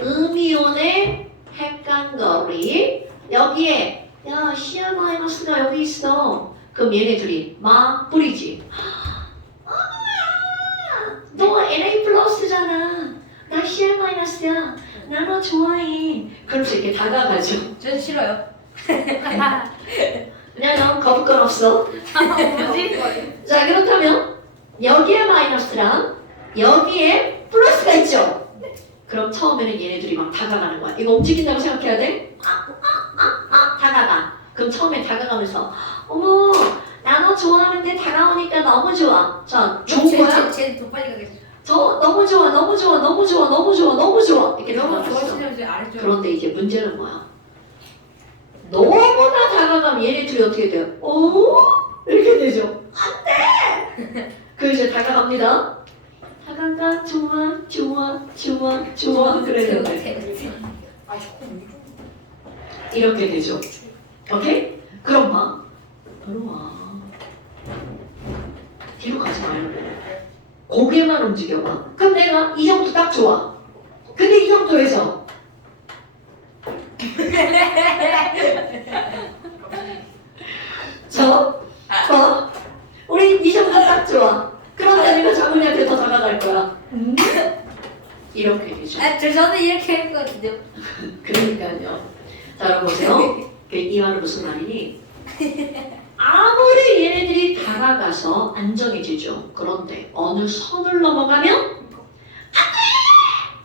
음이온의 핵간거리, 여기에 야 Cl 마이너스가 여기 있어. 그럼 얘네 둘이 뿌리지. 너 Na 플러스잖아. 나 Cl 마이너스야. 나 너 좋아해. 그러면서 이렇게 다가가죠. 전 싫어요. 그냥 넌 거부감 없어. 뭐지? 자, 그렇다면 여기에 마이너스랑 여기에 플러스가 있죠. 그럼 처음에는 얘네들이 막 다가가는 거야. 이거 움직인다고 생각해야 돼? 다가가. 그럼 처음에 다가가면서 어머, 나 너 좋아하는데 다가오니까 너무 좋아. 자, 좋은 거야? 쟤더 빨리 가겠어. 저 너무 좋아, 너무 좋아, 너무 좋아, 너무 좋아, 너무 좋아. 이렇게 너무 다가갔어. 좋아하시면 이제 아래쪽. 그런데 이제 문제는 뭐야? 너무나 다가가면 얘네 둘이 어떻게 돼요? 이렇게 되죠. 안 돼! 그 이제 다가갑니다. 다가가, 좋아, 그랬는데. 이렇게 되죠. 오케이? 그럼 바로 와. 뒤로 가지 말고. 고개만 움직여봐. 그럼 내가 이 정도 딱 좋아. 근데 이 정도에서 우리 이 정도 딱 좋아. 그런데 내가 장훈이한테 더 다가갈 거야. 이렇게 되죠. 저는 이렇게 할 것 같은데요. 그러니까요. 자, 여러분 보세요. 이 말은 무슨 말이니? 아무리 얘네들이 다가가서 안정해지죠. 그런데 어느 선을 넘어가면 안 돼!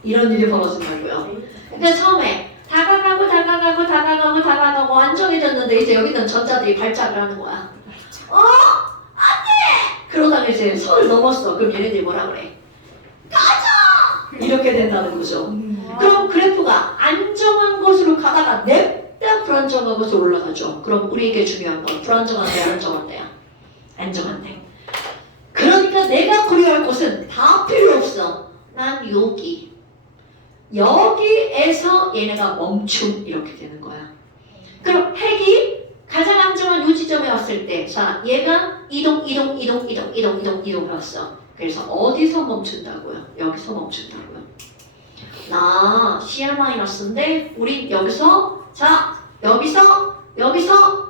이런 일이 벌어진다고요. 그러니까 처음에 다가가고 안정해졌는데 이제 여기는 전자들이 발작을 하는 거야. 안 돼! 그러다가 이제 선을 넘었어. 그럼 얘네들이 뭐라 그래? 가자! 이렇게 된다는 거죠. 그럼 그래프가 안정한 곳으로 가다가 냅다 불안정한 곳으로 올라가죠. 그럼 우리에게 중요한 건 불안정한데 안정한데야. 안정한데. 그러니까 내가 고려할 곳은 다 필요 없어. 난 여기에서 얘네가 멈춤 이렇게 되는 거야. 그럼 핵이 가장 안정한 요 지점에 왔을 때, 자 얘가 이동해왔어. 그래서 어디서 멈춘다고요? 여기서 멈춘다고요. 나 Cl-인데 우린 여기서 여기서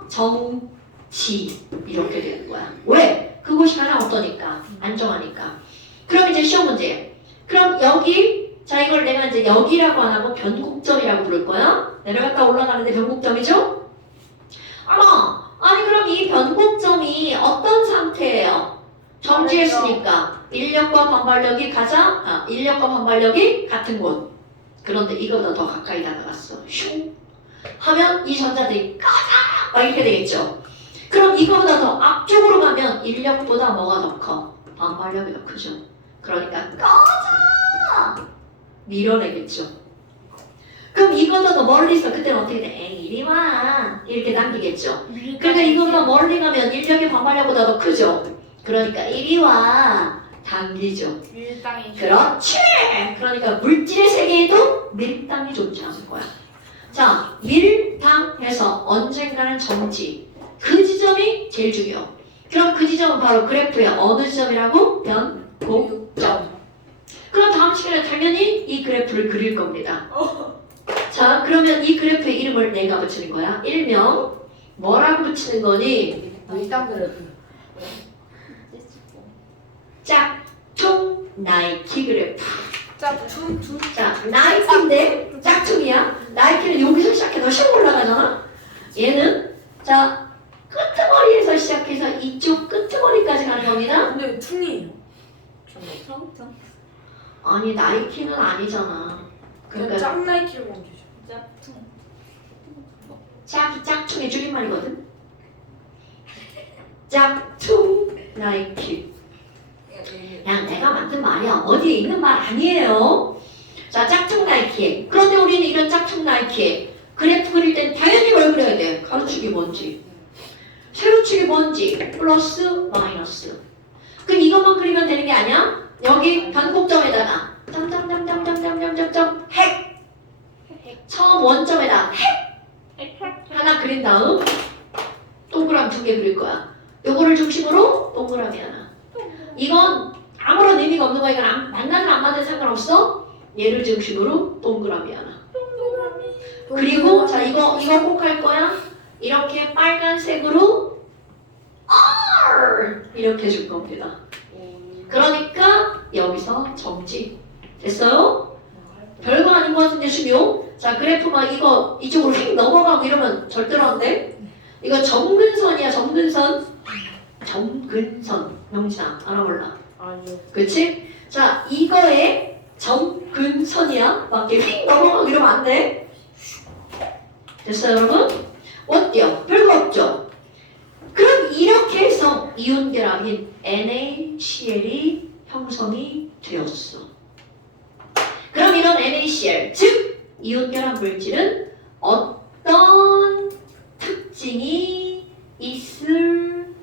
정지 이렇게 되는 거야. 왜? 그곳이 가장 어떠니까? 안정하니까. 그럼 이제 시험 문제. 그럼 여기 자 이걸 내가 이제 여기라고 안 하고 변곡점이라고 부를 거야. 내려갔다 올라가는데 변곡점이죠? 아니 그럼 이 변곡점이 어떤 상태예요? 정지했으니까 인력과 반발력이 같은 곳. 그런데 이거보다 더 가까이 다가갔어. 슝 하면 이 전자들이 가자 막 이렇게 되겠죠. 그럼 이거보다 더 앞쪽으로 가면 인력보다 뭐가 더 커? 반발력이 더 크죠. 그러니까 꺼져! 밀어내겠죠. 그럼 이거보다 멀리서 그때는 어떻게 돼? 에이 이리 와 이렇게 당기겠죠. 그러니까 이거보다 멀리 가면 인력의 반발력보다 더 크죠. 그러니까 이리 와 당기죠. 밀당이 그렇지. 그러니까 물질의 세계에도 밀당이 존재하는 거야. 자, 밀당해서 언젠가는 정지. 그 지점이 제일 중요해요. 그럼 그 지점은 바로 그래프의 어느 지점이라고? 변곡점. 그럼 다음 시간에 당연히 이 그래프를 그릴 겁니다. 자, 그러면 이 그래프의 이름을 내가 붙이는 거야. 일명 뭐라고 붙이는 거니? 일단 그래도 짝퉁 나이키 그래프. 짝퉁 자, 나이키인데 짝퉁이야. 나이키는 여기서 시작해서 슉 올라가잖아. 얘는 자 끄트머리에서 시작해서 이쪽 끄트머리까지 가는 겁니다. 근데 퉁이에요. 텅텅. 아니 나이키는 아니잖아. 그냥 그러니까 짱 나이키로 만드죠. 짝퉁. 짝퉁의 줄임말이거든. 짝퉁 나이키. 그냥 내가 만든 말이야. 어디에 있는 말 아니에요. 자, 짝퉁 나이키. 그런데 우리는 이런 짝퉁 나이키 그래프 그릴 땐 당연히 뭘 그려야 돼? 가로축이 뭔지, 세로축이 뭔지, 플러스, 마이너스. 그럼 이것만 그리면 되는 게 아니야? 여기 변곡점에다가 점점점점점점점점 핵. 처음 원점에다 핵 하나 그린 다음 동그라미 2개 그릴 거야. 요거를 중심으로 동그라미 하나. 이건 아무런 의미가 없는 거야. 이건 만나든 안 만나든 상관없어. 얘를 중심으로 동그라미 하나. 그리고 자 이거 꼭 할 거야. 이렇게 빨간색으로 R 이렇게 줄 겁니다. 그러니까 여기서 정지. 됐어요? 별거 아닌 것 같은데 수명. 자 그래프가 이거 이쪽으로 휙 넘어가고 이러면 절대로 안 돼. 이거 점근선이야. 점근선. 점근선 명사 알아볼라. 아니요. 그치? 자 이거에 점근선이야. 막 이렇게 휙 넘어가고 이러면 안 돼. 됐어요 여러분? 어때요? 별거 없죠? 그럼 이렇게 해서 이온결합인 NaCl이 형성이 되었어. 그럼 이런 NaCl 즉 이온결합 물질은 어떤 특징이 있을까?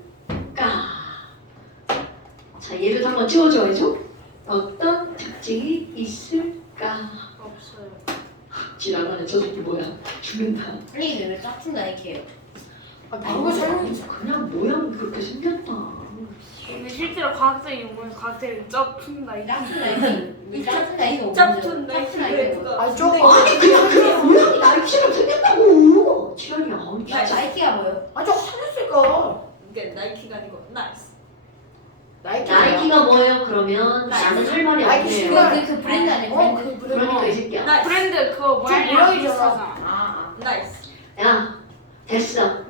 자 얘를 한번 지워줘야죠. 어떤 특징이 있을까? 없어요. 지나가는 저 새끼 뭐야? 죽는다. 아니 왜 짝퉁 나이키예요? 아, 방금 설명했어. 그냥 모양 그렇게 생겼다. 근데 실제로 과학적인 용어는 과학적인 짝퉁 나이. 짝퉁 나이키. 이 짝퉁 나이키 짝퉁 짝퉁 나이키 나이키. 그래프가. 아니 저거 아니 그냥 모양이 나이키처럼 생겼다고. 지랄이야. 나이키가 뭐예요? 아저 하늘색깔. 이게 나이키가 아니고 나이스. 나이키가 뭐예요? 그러면 나는 할 말이 나이키 없네요. 신발. 그 브랜드 아니에요? 그 브랜드. 그러니까 이 새끼야. 나이스. 브랜드 그거 모양이랑 모양이잖아. 비슷하잖아. 아. 나이스. 야 됐어.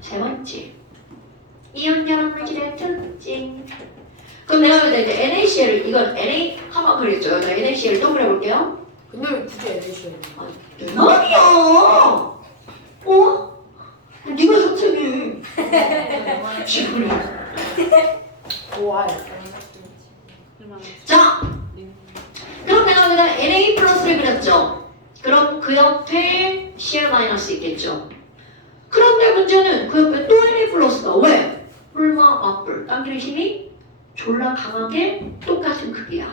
세 번째. 이온결합 물질의 특징. 그럼 내가 볼 때 NaCl을 이건 Na 한번 그렸죠. 여기다 NaCl을 또 그려볼게요. 근데 왜 굳이 애들이야? 내 말이야. 어? 네가 선택해. 지금 좋아요. 자, 그럼 내가 여기다 Na 플러스를 그렸죠. 그럼 그 옆에 Cl 마이너스 있겠죠. 그런데 문제는 그 옆에 또 Na 플러스다. 왜? 뿔과 맞뿔 당기는 힘이 졸라 강하게 똑같은 크기야.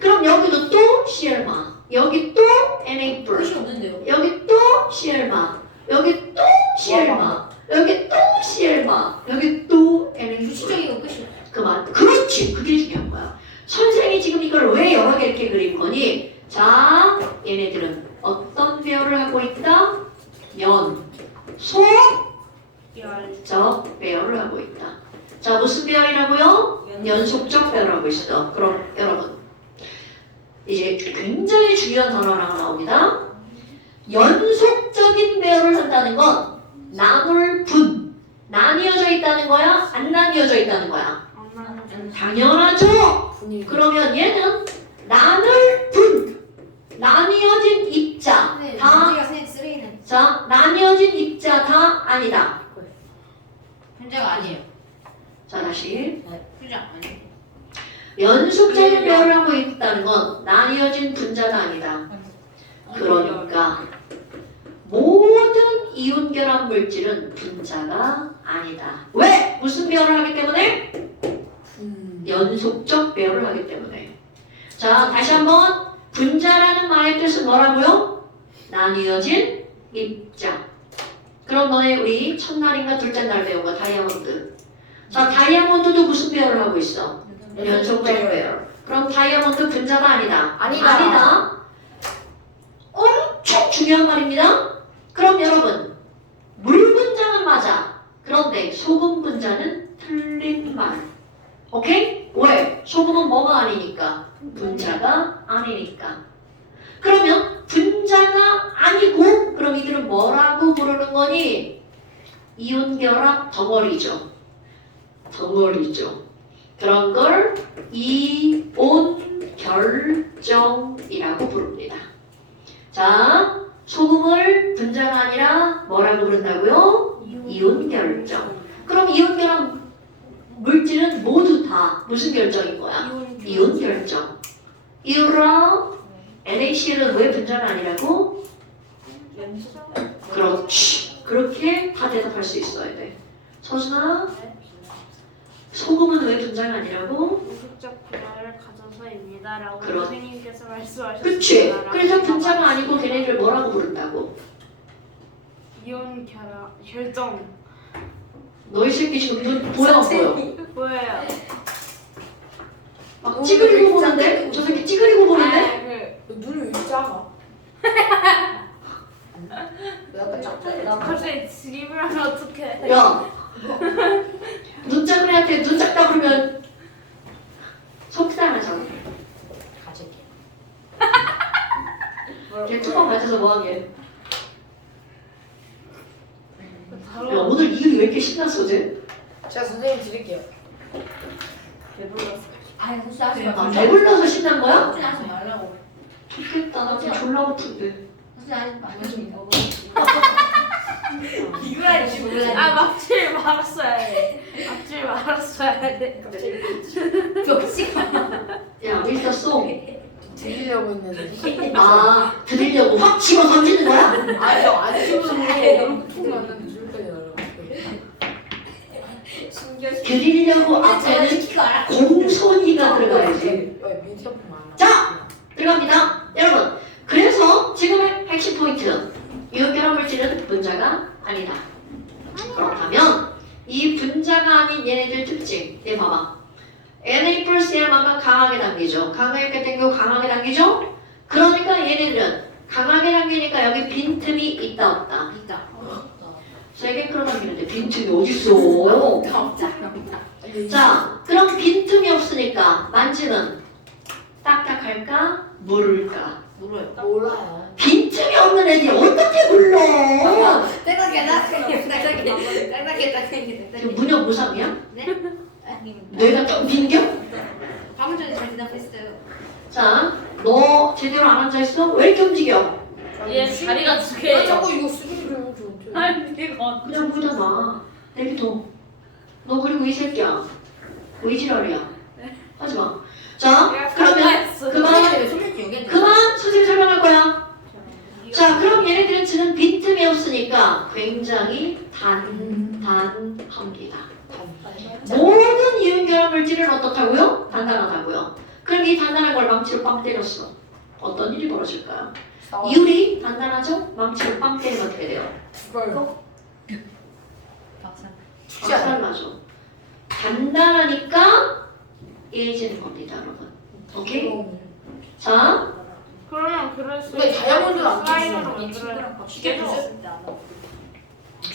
그럼 여기도 또 Cl 마, 여기 또 Na 플, 끝이 없는데요? 여기 또 Cl 마, 여기 또 Cl 마, 여기 또 Cl 마, 여기 또 Na 플. 규칙적이고 끝이 없어. 그만. 그렇지. 그게 중요한 거야. 선생이 지금 이걸 왜 여러 개 이렇게 그린 거니? 자, 얘네들은 어떤 배열을 하고 있다? 연, 소, 적 배열을 하고 있다. 자, 무슨 배열이라고요? 연속적 배열을 하고 있어. 그럼 여러분, 이제 굉장히 중요한 단어가 하나 나옵니다. 연속적인 배열을 한다는 건 나눌 분, 나뉘어져 있다는 거야? 안 나뉘어져 있다는 거야? 당연하죠. 분위기. 그러면 얘는 나눌 분, 나뉘어진 입자 네, 다. 문제가 쓰레기는 자, 나뉘어진 입자 다 아니다. 문제가 아니에요. 자, 다시 문제 아니에요. 연속적인 배열을 하고 있다는 건 나뉘어진 분자가 아니다. 그러니까 모든 이온결합 물질은 분자가 아니다. 왜? 무슨 배열을 하기 때문에? 연속적 배열을 하기 때문에. 자, 다시 한번 분자라는 말의 뜻은 뭐라고요? 나뉘어진 입자. 그럼 너네 우리 첫날인가 둘째 날 배운 거 다이아몬드. 자, 다이아몬드도 무슨 배열을 하고 있어? 연속적 배열. 그럼 다이아몬드 분자가 아니다. 아니다. 엄청 중요한 말입니다. 그럼 여러분, 물 분자는 맞아. 그런데 소금 분자는 틀린 말. 오케이? 왜? 소금은 뭐가 아니니까? 분자가 아니니까. 그러면 분자가 아니고 그럼 이들은 뭐라고 부르는 거니? 이온결합 덩어리죠. 덩어리죠. 그런 걸 이온결정이라고 부릅니다. 자, 소금을 분자가 아니라 뭐라고 부른다고요? 이온결정. 그럼 이온결합 물질은 모두 다 무슨 결정인 거야? 이온결정. 이유라 NaCl은 왜 분자가 아니라고? 그렇지. 그렇게 다 대답할 수 있어야 돼. 서준아, 소금은 왜 분자가 아니라고? 연속적 분자를 가져서입니다라고 그렇- 선생님께서 말씀하셨습니다. 그치. 그래서 분자가 아니고 걔네들 뭐라고 부른다고? 이온 결정 너 이 새끼 지금 눈 보여 안 보여? 뭐예요? 막 찌그리고 보는데? 저 새끼 찌그리고 보는데? 눈이 왜 작아? 약간 작다. 갑자기 드립을 하면 어떡해? 야, 눈 작은 애한테 눈 작다 그러면 속상하잖아. 가질게. 걔 뚜껑 맞아서 뭐하게? 야, 바로 오늘 이유리 왜 이렇게 신났어, 쟤? 제가 선생님 드릴게요. 배불렀어. 아니 혹시 하지 마. 아, 배불러서 신난 거야? 혹시 하지 말라고. 좋겠다. 나 지금 졸라 고픈데. 혹시 하지 마. 이거 알지 몰라. 아 막질 말았어야 돼. 막질 말았어야 돼. 역시가. 야, 미스터 송. 드리려고 했는데. 아, 드리려고 확 집어 던지는 거야? 아니요, 안 씹어서 툭 맞는데 줄때가 날라갔어요. 신기하시. 드리려고 앞에는 시키고 알아. 공손이가 들어가야지. 왜 민트품 안 자! 들어갑니다. 여러분, 그래서 지금의 핵심 포인트. 이온결합 물질은 분자가 아니다. 그렇다면 이 분자가 아닌 얘네들 특징. 얘 봐봐. Na 플러스 M만큼 강하게 당기죠. 강하게 당기고 강하게 당기죠. 그러니까 얘네들은 강하게 당기니까 여기 빈틈이 있다 없다. 있다. 세게 끌어당기는데 빈틈이 어딨어? 없자. 자, 그럼 빈틈이 없으니까 만지는 딱딱할까? 물을까? 몰라요. 빈틈이 없는 애들이 어떻게 굴러? 지금 문혁 무상이야? 뇌가 좀 빈겨? 방금 전에 잘 대답했어요. 자, 너 제대로 안 앉아있어? 왜 이렇게 움직여? 얘 다리가 두 왜 개예요. 자꾸 이거 수준을 좀. 아니 이거 그냥 보다 놔. 내비둬. 너 그리고 이 새끼야. 왜 지랄이야? 하지마. 자, 그러면 그만 선생님 설명할 거야. 자, 그럼 얘네들은 지금 빈틈이 없으니까 굉장히 단단합니다. 모든 이온결합 물질은 어떻다고요? 단단하다고요. 그럼 이 단단한 걸 망치로 빵 때렸어. 어떤 일이 벌어질까요? 이율이 단단하죠? 망치로 빵 때리면 어떻게 돼요? 죽어요. 박살 나죠. 단단하니까 예해지는 겁니다, 여러분. 오케이? 자, 그러면 그럴 수 근데 다이아몬드는 안 슬라임으로 뜯어요. 만들어요.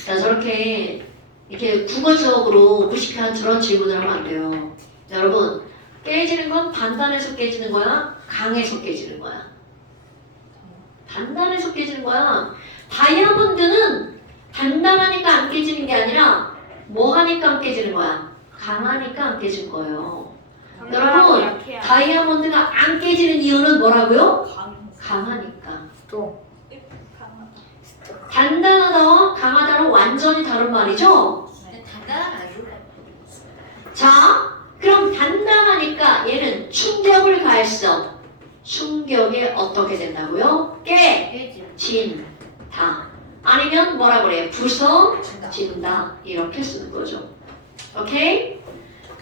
자, 저렇게 이렇게 국어적으로 무식한 저런 질문을 하면 안 돼요. 자, 여러분, 깨지는 건 단단해서 깨지는 거야? 강해서 깨지는 거야? 단단해서 깨지는 거야. 다이아몬드는 단단하니까 안 깨지는 게 아니라 뭐 하니까 안 깨지는 거야? 강하니까 안 깨진 거예요. 여러분, 약해요. 다이아몬드가 안 깨지는 이유는 뭐라고요? 강하니까. 또. 단단하다와 강하다는 완전히 다른 말이죠? 단단한 아주. 자, 그럼 그럼 단단하니까 얘는 충격을 가했어. 충격에 어떻게 된다고요? 깨진다. 아니면 뭐라 그래요? 부서진다. 이렇게 쓰는 거죠. 오케이?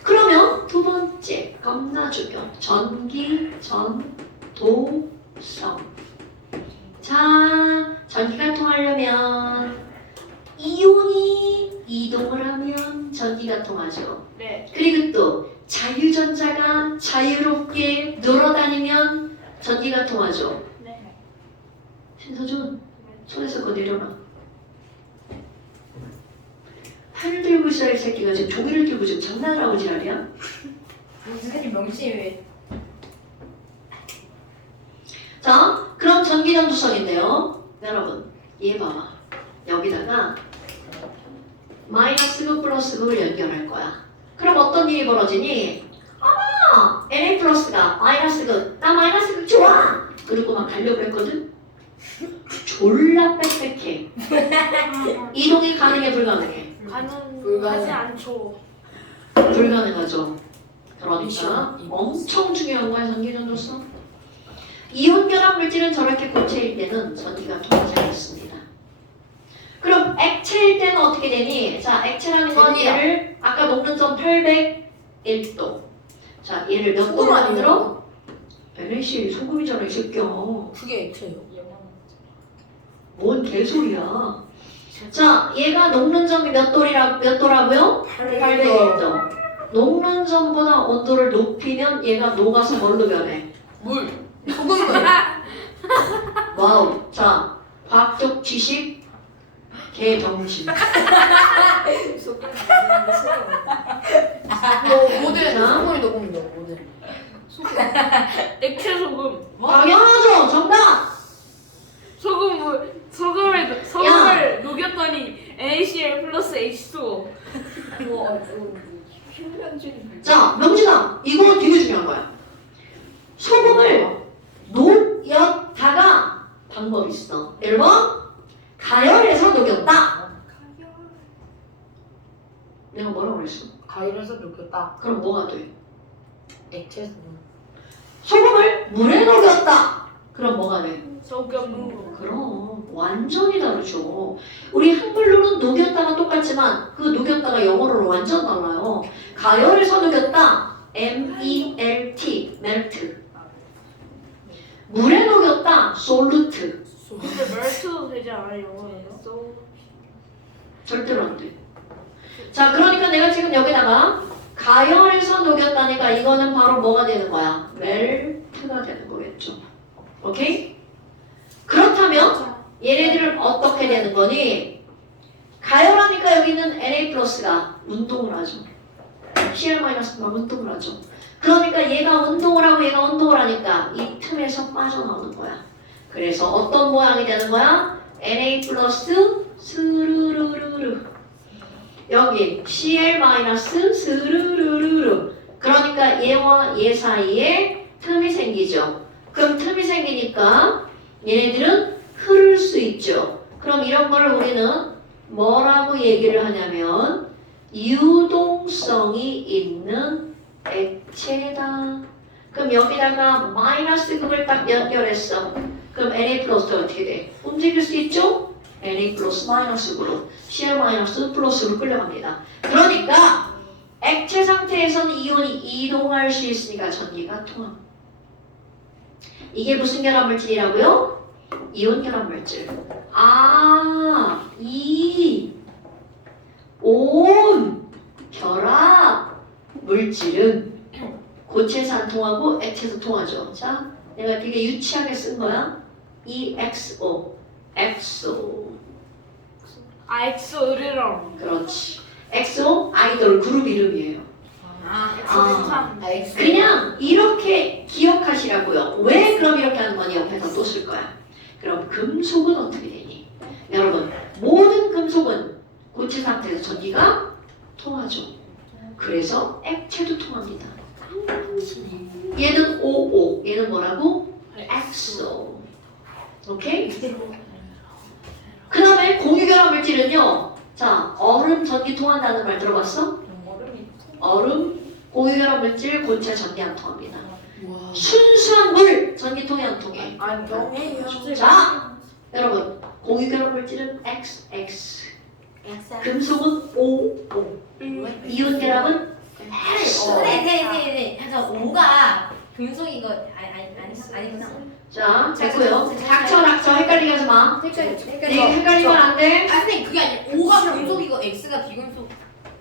그러면 두 번째 겁나 중요. 전기, 전도성. 자, 전기가 통하려면 이온이 이동을 하면 전기가 통하죠. 네. 그리고 또 자유전자가 자유롭게 놀아다니면 전기가 통하죠. 네. 신서준, 손에서 그거 내려놔. 팔을 들고 있어야 이 새끼가 지금 종이를 들고 지금 장난을 하고 지랄이야? 선생님 명심해. 자, 그럼 전기전도성인데요. 여러분, 얘 봐봐. 여기다가 마이너스 극 플러스 극을 연결할 거야. 그럼 어떤 일이 벌어지니? 아, Na 플러스가 마이너스 극, 나 마이너스 극 좋아! 그리고 막 가려고 했거든? 졸라 빽빽해. 이동이 가능해, 불가능해? 가능하지 않죠. 불가능하죠. 그러니까 엄청 중요한 거야, 전기전도성. 이온 결합 물질은 저렇게 고체일 때는 전기가 통하지 않습니다. 그럼 액체일 때는 어떻게 되니? 자, 액체라는 건 됩니다. 얘를 아까 녹는 점 801도. 자, 얘를 몇 도로 만들어? NaC 소금이잖아, 이 새끼야. 그게 액체예요. 뭔 개소리야. 자, 얘가 녹는 점이 몇 도라고요? 801도. 녹는 점보다 온도를 높이면 얘가 녹아서 뭘로 변해? 물. 소금물. 와우. 자, 과학적 지식 개병신. 모든 자. 소금이 녹음이요. 모든. 액체 소금. 당연하죠. 정답. 소금을 녹였더니 NaCl 플러스 H2O. 자, 명진아. 이거 되게 중요한 거야. 소금을 녹였다가 방법이 있어. 1번 가열해서 녹였다. 내가 뭐라고 그랬어? 가열해서 녹였다. 그럼 뭐가 돼? 액체 소금. 소금을 물에 녹였다. 그럼 뭐가 돼? 소금무. 그럼 완전히 다르죠. 우리 한글로는 녹였다가 똑같지만 그 녹였다가 영어로는 완전 달라요. 가열해서 녹였다. MELT, melt. 물에 녹였다. solute. 근데 멜트도 되지 않아요, 영어에서? 절대로 안 돼. 자, 그러니까 내가 지금 여기다가 가열해서 녹였다니까 이거는 바로 뭐가 되는 거야? 멜트가 되는 거겠죠. 오케이? 그렇다면 얘네들은 어떻게 되는 거니? 가열하니까 여기 있는 Na+가 운동을 하죠. Cl-가 운동을 하죠. 그러니까 얘가 운동을 하고 얘가 운동을 하니까 이 틈에서 빠져나오는 거야. 그래서 어떤 모양이 되는 거야? Na+ 스르르르르. 여기 Cl- 스르르르르. 그러니까 얘와 얘 사이에 틈이 생기죠. 그럼 틈이 생기니까 얘네들은 흐를 수 있죠. 그럼 이런 거를 우리는 뭐라고 얘기를 하냐면 유동성이 있는 액체다. 그럼 여기다가 마이너스 극을 딱 연결했어. 그럼 Na 플러스가 어떻게 돼? 움직일 수 있죠? Na 플러스 마이너스로 Cl 마이너스 플러스로 끌려갑니다. 그러니까 액체 상태에서는 이온이 이동할 수 있으니까 전기가 통합니다. 이게 무슨 결합 물질이라고요? 이온 결합 물질. 아, 이온 결합 물질은 고체에서 안 통하고 액체에서 통하죠. 자, 내가 되게 유치하게 쓴 거야. EXO, 엑소. 엑소르랑. 그렇지. 엑소 아이돌 그룹 이름이에요. 엑소르랑. 그냥 이렇게 기억하시라고요. 왜 그럼 이렇게 하는 거니? 옆에서 또 쓸 거야. 그럼 금속은 어떻게 되니? 여러분, 모든 금속은 고체 상태에서 전기가 통하죠. 그래서 액체도 통합니다. 얘는 OO, 얘는 뭐라고? 엑소. 오케이? 그 다음에 공유결합 물질은요. 자, 얼음 전기 통한다는 말 들어봤어? 얼음 고유결합 물질 고체 전기 안 통합니다. 와. 순수한 물 전기통이 안 통해. 안경이에요. 자, 여러분 고유결합 물질은 XX, 금속은 O, 이온 결합은 X. 네네네네. 그래서 5가 금속인 거 아니구나. 자, 됐고요. 닥쳐 헷갈리게 하지 마. 그러니까 헷갈리면 안 돼. 아 선생님 그게 아니라 5가 금속이고 X가 비금속.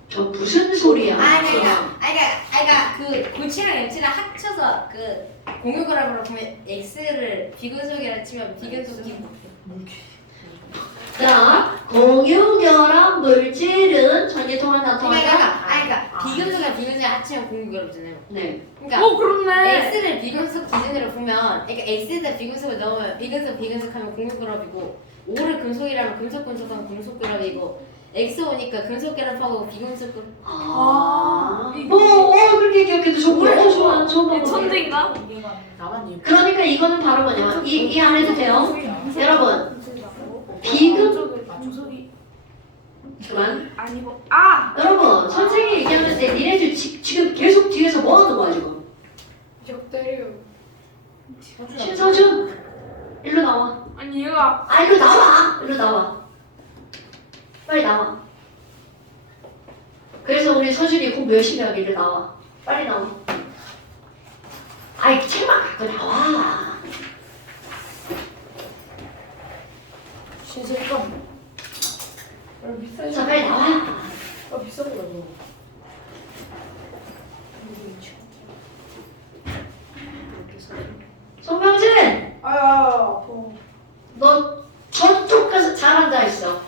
저 무슨 소리야? 그러니까 그 고치랑 X랑 합쳐서 그 공유결합으로 보면 X를 비금속이라 치면 비금속이 자, 공유결합 물질은 전기통을 나타낸다. 그러니까 비금속이랑 비금속이 합치면 공유결합이잖아요. 네. 그러니까 그렇네. X를 비금속 기준으로 보면 그러니까 X에다 비금속을 넣으면 비금속 하면 공유결합이고 5를 금속이라면 금속하면 금속결합이고 X 오니까 금속결합하고 비금속결합. 그렇게 기억해도 좋고, 좋은 방법이에요. 천재인가? 나만님. 그러니까 이거는 바로 뭐냐면 이 안 해도 돼요. 여러분, 비금 중속이 그만. 아니고 여러분, 선생님이 얘기하는데 니네들 지금 계속 뒤에서 뭐 하는 거야 지금? 적 때려. 신서준, 일로 나와. 아니 얘가 일로 나와. 일로 나와. 빨리 나와. 그래서 우리 서준이 공부 열심히 하게 일로 나와. 빨리 나와. 책만 갖고 나와. 신세감. 비싸지. 자, 빨리 나와. 비싼 거죠. 송명진, 아파. 너 저쪽 가서 잘한다 했어.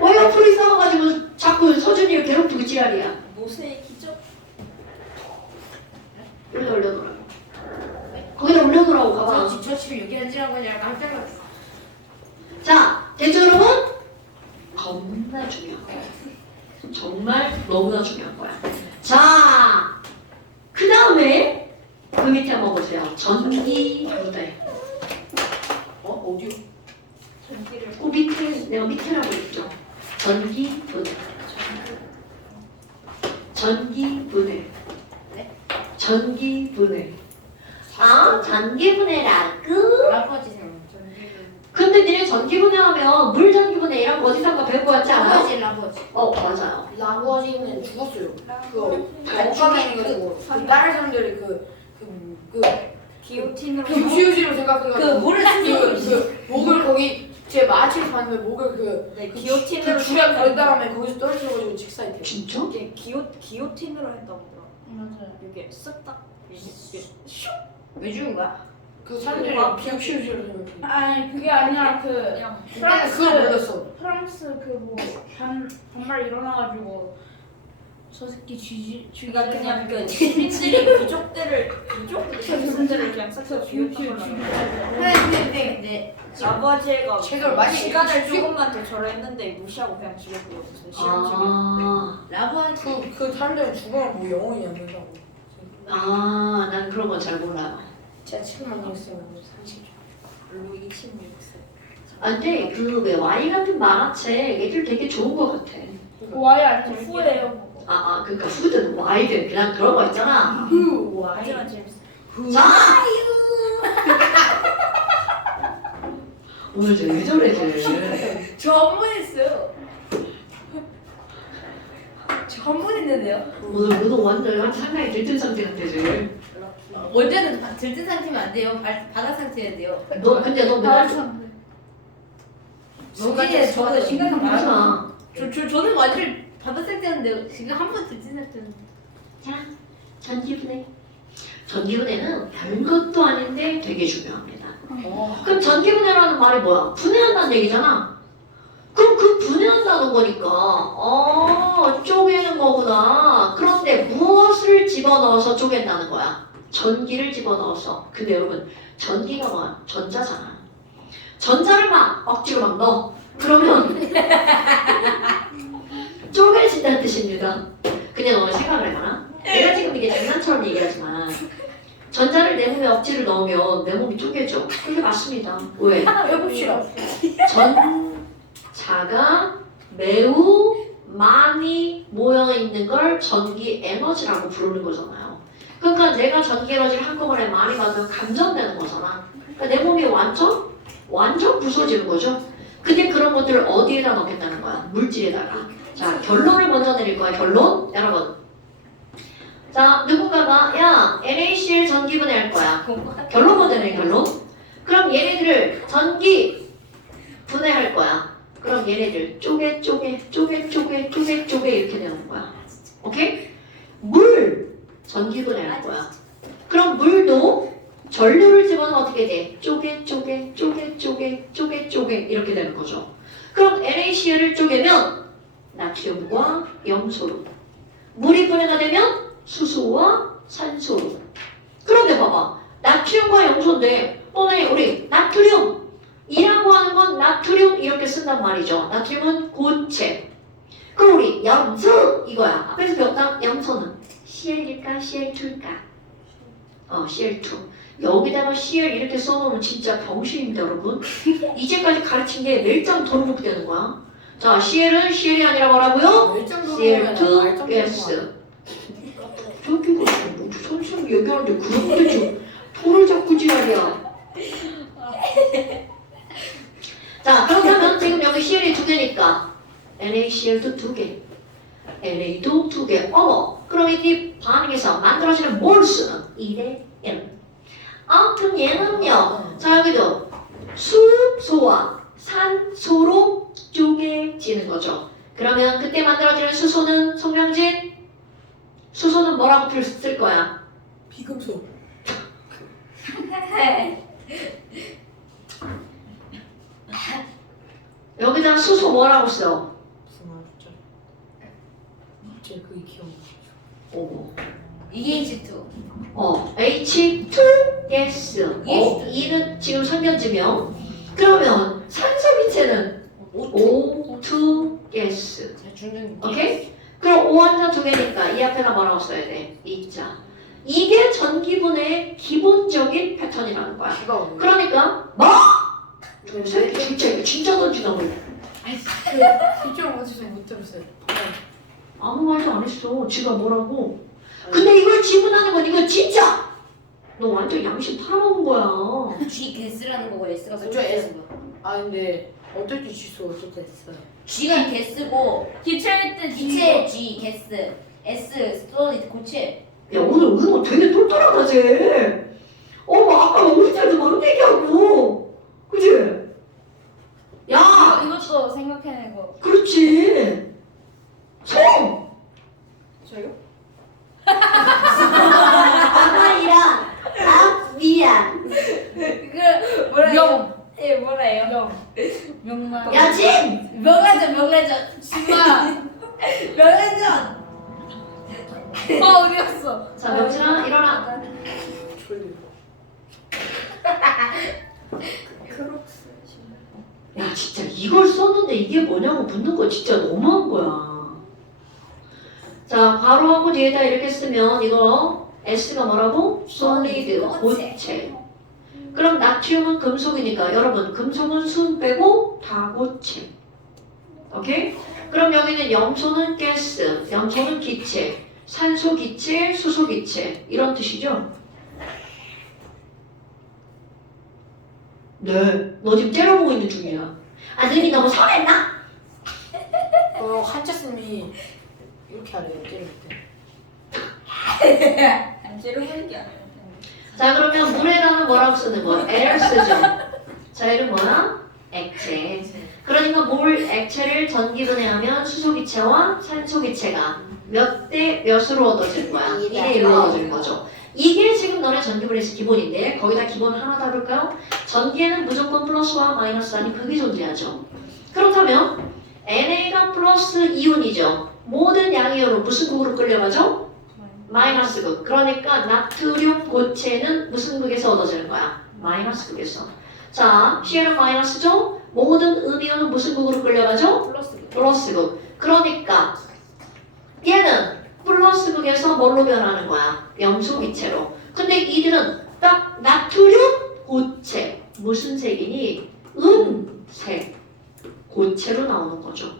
왜 옆으로 있어가지고 자꾸 서준이를 괴롭히고 지랄이야. 모세의 기적. 여기다 올려놓으라고. 거기다 올려놓으라고 가봐. 저 집을 여기 앉으라고 하냐 깜짝 놀랐어. 자, 대주 여러분, 겁나 중요한 거야. 정말 너무나 중요한 거야. 자, 그 다음에 그 밑에 한번 보세요. 전기 부대. 어디요? 전기를 그 밑에 내가 밑에라고 했죠. 전기 부대. 전기 분해. 전기 분해. 전기 분해라고? 라퍼지 생각. 근데 니네 전기 분해하면 물 전기 분해 이런 거 어디선가 배운 거 같지 않아? 라퍼지. 맞아요. 라고아지는 죽었어요. 그거 발주해가지고 다른 사람들이 그 기호틴으로 무시무시로 생각해가지고 물을 그 목을 거기 제 마취에서 봤는데 목을 네, 그 기호틴으로 줄에 걸 다음에 거기서 떨어져가지고 직사했대요. 진짜? 이게 기호틴으로 했다고 하더라. 맞아요. 이게 쓱딱 이게 왜 죽은 거야? 그 사람들이 비무시무시로 생각해. 아니 그게 아니라 그냥 일단 그걸 몰랐어. 프랑스 그 반말 일어나가지고 저 새끼 그러니까 그냥 그 시민들이 귀족들을 그냥 싹싹 비웃다고 근데 아버지가 책을 많이 시간을 읽으십시오. 조금만 더 절했는데 무시하고 그냥 죽였고요. 무슨 시험 라퍼한테 그 사람들은 죽으면 뭐 영혼이 안 된다고. 난 그런 건 잘 몰라요. 제가 책 많이 읽었어요. 사실. 루이 16세. 근데 그 왜 Y 같은 만화책 애들 되게 좋은 거 같아. 와이 아니고 후예요. 그러니까 후든 Y든 그냥 그런 거 있잖아. 하지만 재밌어. 자! 오늘 쟤왜 저래 쟤. 저 한 번 했어요. 저 한 번 했는데요. 오늘 운동 완전 상당히 들뜬 상태 같아 쟤. 원래는 들뜬 상태면 안 돼요. 바닥 상태여야 돼요. 근데 너 맨날 여기에 저보다 심각한 하지 말. 마. 저는 완전 바닥 상태였는데 지금 한 번 들뜬 상태는. 자, 전기분해. 전기분해는 별것도 아닌데 되게 중요합니다. 그럼 전기분해라는 말이 뭐야? 분해한다는 얘기잖아. 그럼 그 분해한다는 거니까 쪼개는 거구나. 그런데 무엇을 집어넣어서 쪼갠다는 거야? 전기를 집어넣어서. 근데 여러분 전기가 뭐야? 전자잖아. 전자를 막 억지로 막 넣어. 그러면 쪼개진다는 뜻입니다. 근데 너는 생각을 해봐라. 내가 지금 이게 장난처럼 얘기하지만 전자를 내 몸에 억지를 넣으면 내 몸이 쪼개져. 그게 맞습니다. 왜? 해봅시다. 전자가 매우 많이 모여 있는 걸 전기 에너지라고 부르는 거잖아요. 그러니까 내가 전기 에너지를 한꺼번에 많이 받으면 감전되는 거잖아. 그러니까 내 몸이 완전 부서지는 거죠. 근데 그런 것들을 어디에다 넣겠다는 거야? 물질에다가. 자, 결론을 먼저 내릴 거야. 결론, 여러분. 자, 누군가가 야 NaCl 전기분해 할 거야. 결론 먼저 내릴 결론. 그럼 얘네들을 전기 분해할 거야. 그럼 얘네들 쪼개 이렇게 되는 거야. 오케이? 물 전기 분해할 거야. 그럼 물도 전류를 집어넣으면 어떻게 돼? 쪼개 이렇게 되는 거죠. 그럼 NaCl을 쪼개면 나트륨과 염소로, 물이 분해가 되면 수소와 산소로. 그런데 봐봐, 나트륨과 염소인데 오늘 우리 나트륨이라고 하는 건 나트륨 이렇게 쓴단 말이죠. 나트륨은 고체. 그럼 우리 염소 이거야. 앞에서 배웠던 염소는 Cl일까 Cl2일까? Cl2. 여기다가 Cl 이렇게 써놓으면 진짜 병신입니다, 여러분. 이제까지 가르친 게 멜장 도루묵 되는 거야. 자, Cl은 Cl이 아니라 뭐라고요? Cl2 가스. 저기가 선생님 얘기하는데 그런데 좀 토를 잡고 지랄이야. 자, 그렇다면 지금 여기 Cl이 2개니까 NaCl도 2개, NA도 2개. 어머, 그럼 이 반응에서 만들어지는 몰수는 2대 1. 아무튼 얘는요. 자, 여기도 수소와 산소로 쪼개지는 거죠. 그러면 그때 만들어지는 수소는 송명진? 수소는 뭐라고 쓸 거야? 비금속. 여기다 수소 뭐라고 써? 무슨 말이죠? 갑자기 그게 기억나죠. 오. EH2. H2 가스. E는 지금 선견지명. 그러면 산소 기체는 O2 가스. 중등. 오케이? 그럼 O1자 2개니까 이 앞에다 뭐라고 써야 돼? 2자. 이게 전기분해의 기본적인 패턴이라는 거야. 비가 오네. 그러니까 저 새끼 진짜 던지나 보네. 실제로 어디서 못 들었어요. 아무 말도 안 했어. 지가 뭐라고. 근데 이걸 지분하는 건 이거 진짜 너 완전 양심 팔아먹은 거야. G 개스라는 거고 S가 저 소리라는 S. 거. 아 근데 어떨 때 취소 어떨 때 했어요. G가 개스고 기체일 때 기체 G 개스, S 솔리드 고체. 야 오늘 은호 되게 똘똘하다지. 아까 우리 때도 막 얘기하고 그치? 야 이것도 생각해내고. 그렇지. 성 저요? 아마이랑 미안. 그 뭐래요? 예 뭐래요? 명만. 야 진. 명래전. 신마. 명래전. 어디 갔어? 자 명진아 일어나. 졸리. 야 진짜 이걸 썼는데 이게 뭐냐고 묻는 거 진짜 너무한 거야. 자 괄호하고 뒤에다 이렇게 쓰면 이거 S가 뭐라고? 솔리드 고체. 그럼 나트륨은 금속이니까 여러분 금속은 순 빼고 다 고체. 오케이? 그럼 여기는 염소는 가스, 염소는 기체, 산소 기체, 수소 기체 이런 뜻이죠? 네, 너 지금 째려보고 있는 중이야. 아들이 너무 설렜나? 한자 쌤이 이렇게 하래요. 때릴 때. 찌르는 게 아니에요. 자 그러면 물에다가 뭐라고 쓰는 거야? L을 쓰죠. 자 얘는 뭐야? 액체. 그러니까 물 액체를 전기분해하면 수소기체와 산소기체가 몇 대 몇으로 얻어질 거야? 2대 1로 얻어질 거죠. 이게 지금 너네 전기분해에서 기본인데 거기다 기본 하나 다룰까요? 전기에는 무조건 플러스와 마이너스 아닌 극이 존재하죠. 그렇다면 NA가 플러스 이온이죠. 모든 양이온은 무슨 극으로 끌려가죠? 마이너스 극. 그러니까 나트륨 고체는 무슨 극에서 얻어지는 거야? 마이너스 극에서. 자, Cl은 마이너스죠? 모든 음이온은 무슨 극으로 끌려가죠? 플러스 극. 그러니까 얘는 플러스 극에서 뭘로 변하는 거야? 염소 기체로. 근데 이들은 딱 나트륨 고체. 무슨 색이니? 음색 고체로 나오는 거죠.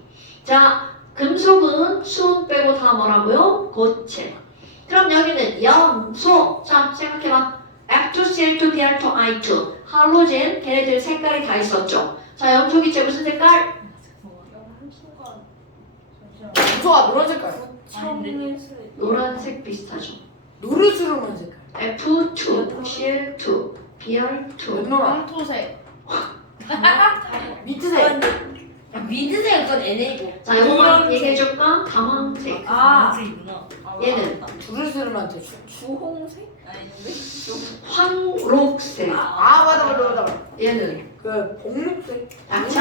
자, 금속은 수은 빼고 다 뭐라고요? 고체. 그럼 여기는 염소. 자, 생각해봐. F2, Cl2, Br2, I2. 할로젠, 걔네들 색깔이 다 있었죠. 자, 염소기체 무슨 색깔? 염소가 소가 노란 색깔. 청색. 노란색 비슷하죠. 노르스름한 색깔. F2, Cl2, Br2. 노란. 황토색. 민트색. 민트색은 그건 NA고. 자, 이거만 얘기해줄까? 다망색. 아. 얘는 두르스름한 색. 주홍색? 아닌데? 황록색. 아 맞아. 얘는 그 복록색. 닥쳐!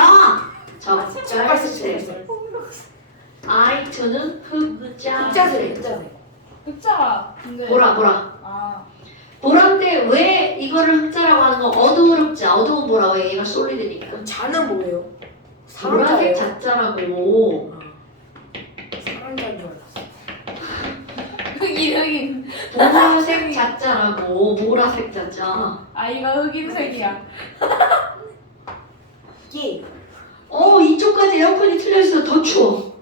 적갈색. I2는 흑자색. 흑자색. 흑자. 근데. 보라. 아. 보라인데 왜 이거를 흑자라고 하는 거? 어두운 흑자. 어두운 보라. 왜 얘가 솔리드니까. 그럼 자는 뭐예요? 보라색 사람자예요. 자자라고. 사람자인 줄 알았어. 흑인. 보라색 자자라고. 보라색 자자. 아이가 흑인색이야. 예. 이쪽까지 에어컨이 틀려있어. 더 추워.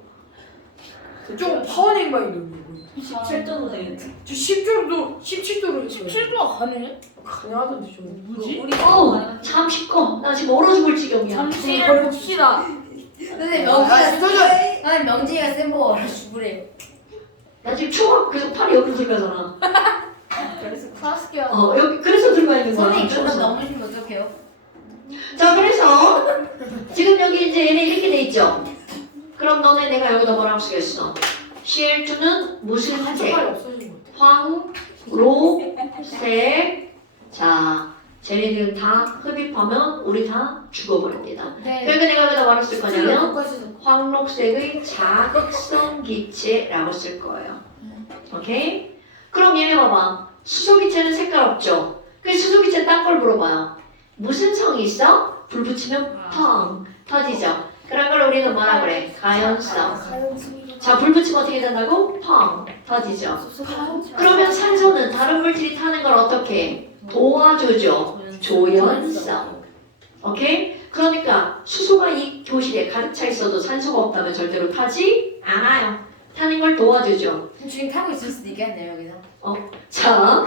그쪽은 파워냉방이 너무 17도도 되겠지. 저 10도도 17도로 했어요. 7도가 가능해? 가능하던데 좀. 뭐지? 참 쉽고. 나 지금 얼어 죽을 지경이야. 잠시 봅시다. 근데 아, 명지가 명지가 센거 얼어 죽으래요. 나 지금 추워. 그래서 팔이 여기로 들어가잖아. 그래서 사스케야. 여기 그래서 들어가 있는 거야. 선생님 그러면 추워서. 넘으시면 어떡해요? 자, 그래서 지금 여기 이제 얘네 이렇게 돼 있죠. 그럼 너네 내가 여기다 뭐라고 쓰겠어? Cl2는 무슨 색? 색깔이 없어진 것 같아. 황록색. 자, 쟤네들 다 흡입하면 우리 다 죽어버립니다. 네. 그러니까 내가 여기다 뭐라고 쓸 거냐면 똑같이 황록색의 자극성 기체라고 쓸 거예요. 오케이? 그럼 얘네 봐봐. 수소기체는 색깔 없죠? 그래서 수소기체 딴 걸 물어봐요. 무슨 성이 있어? 불 붙이면 펑 터지죠? 그런 걸 우리는 뭐라 그래? 가연성. 자, 불 붙이면 어떻게 된다고? 펑 터지죠? 그러면 산소는 다른 물질이 타는 걸 어떻게 도와주죠? 조연성. 오케이? 그러니까 수소가 이 교실에 가득 차 있어도 산소가 없다면 절대로 타지 않아요. 타는 걸 도와주죠. 지금 타고 있을 수도 있겠네요 여기서. 자,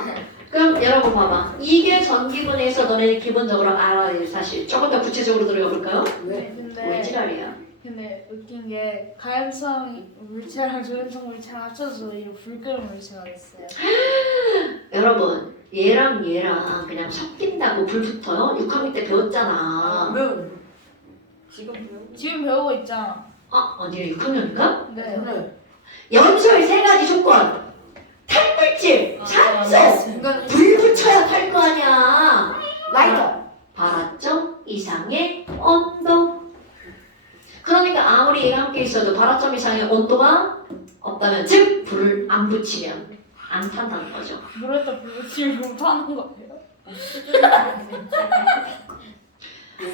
그럼 여러분 봐봐. 이게 전기분해에서 너네는 기본적으로 알아야 될 사실. 조금 더 구체적으로 들어가 볼까요? 왜? 왜 근데 지랄이야? 웃긴 게 가연성 물체랑 조연성 물체 합쳐서 이 불끓는 물체가 됐어요. 여러분, 얘랑 그냥 섞인다고 불 붙어요? 6학년 때 배웠잖아. 왜? 지금 배우고 지금 배우고 있잖아. 어디 6학년인가? 네. 그래. 연소의 세 가지 조건. 탈물질, 산소, 인간 불 붙여야 탈 거 아니야. 라이터. 발화점 이상의 온도. 그러니까 아무리 얘가 함께 있어도 발화점 이상의 온도가 없다면, 즉 불을 안 붙이면 안 탄다는 거죠. 물에다 불 붙이면 타는 거예요.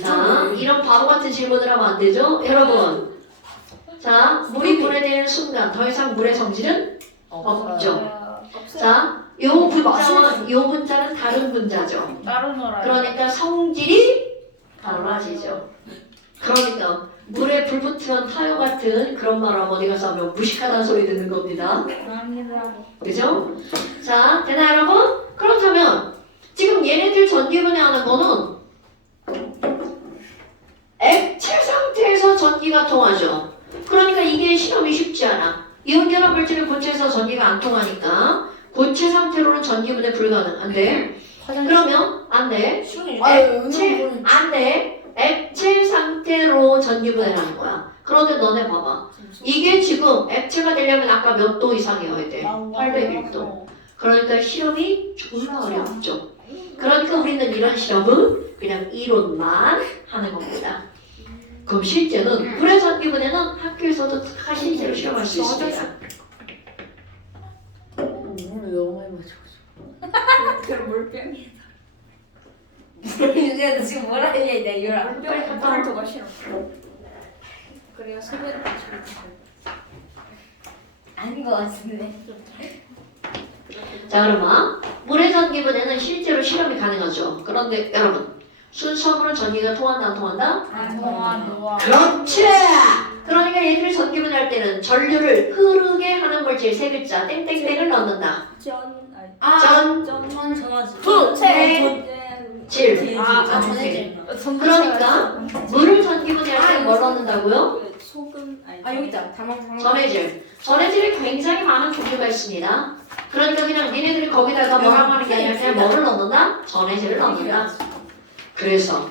자, 이런 바보 같은 질문을 하면 안 되죠, 여러분. 자, 물이 분해되는 순간 더 이상 물의 성질은 없죠. 자, 요 분자와 요 분자는 다른 분자죠. 따로놀아요. 그러니까 성질이 달라지죠. 그러니까 물에 불 붙으면 타요 같은 그런 말을 어디 가서 하면 무식하다는 소리 듣는 겁니다. 감사합니다. 그죠? 자, 되나요 여러분? 그렇다면 지금 얘네들 전기분해하는 거는 액체 상태에서 전기가 통하죠. 그러니까 이게 실험이 쉽지 않아. 이온결합 물질은 고체에서 전기가 안 통하니까 고체 상태로는 전기분해 불가능. 안 돼. 그러면 안 돼. 액체 안 돼. 액체 상태로 전기분해를 하는 거야. 그런데 너네 봐봐. 이게 지금 액체가 되려면 아까 몇 도 이상이어야 돼? 801도. 그러니까 실험이 졸라 어렵죠. 그러니까 우리는 이런 실험은 그냥 이론만 하는 겁니다. 그럼 실제는 불의 전기분해는 학교에서도 다 실제로 실험할 수 있습니다. 오늘 너무 많이 맞춰가지고. 그럼 물병이 야, 너 지금 뭐라 했냐, 내 유라. 물병이 토마토가 싫어. 그래야 소변을 마시고 아닌 것 같은데. 자, 그러면 물의 전기분해는 실제로 실험이 가능하죠. 그런데 여러분, 순수함으로 전기가 통한다 안 통한다? 노아. 그렇지! 그러니까 얘들이 전기분해할 때는 전류를 흐르게 하는 물질 세 글자 땡땡땡을 넣는다. 질. 전해질. 그러니까 물을 전기분해할 때 뭘 넣는다고요? 소금 여기 있다. 다만 전해질. 전해질이 굉장히 많은 종류가 있습니다. 그러니까 그냥 니네들이 거기다가 뭐라고 하는 게 아니라 그냥 뭐를 넣는다? 전해질을 넣는다. 그래서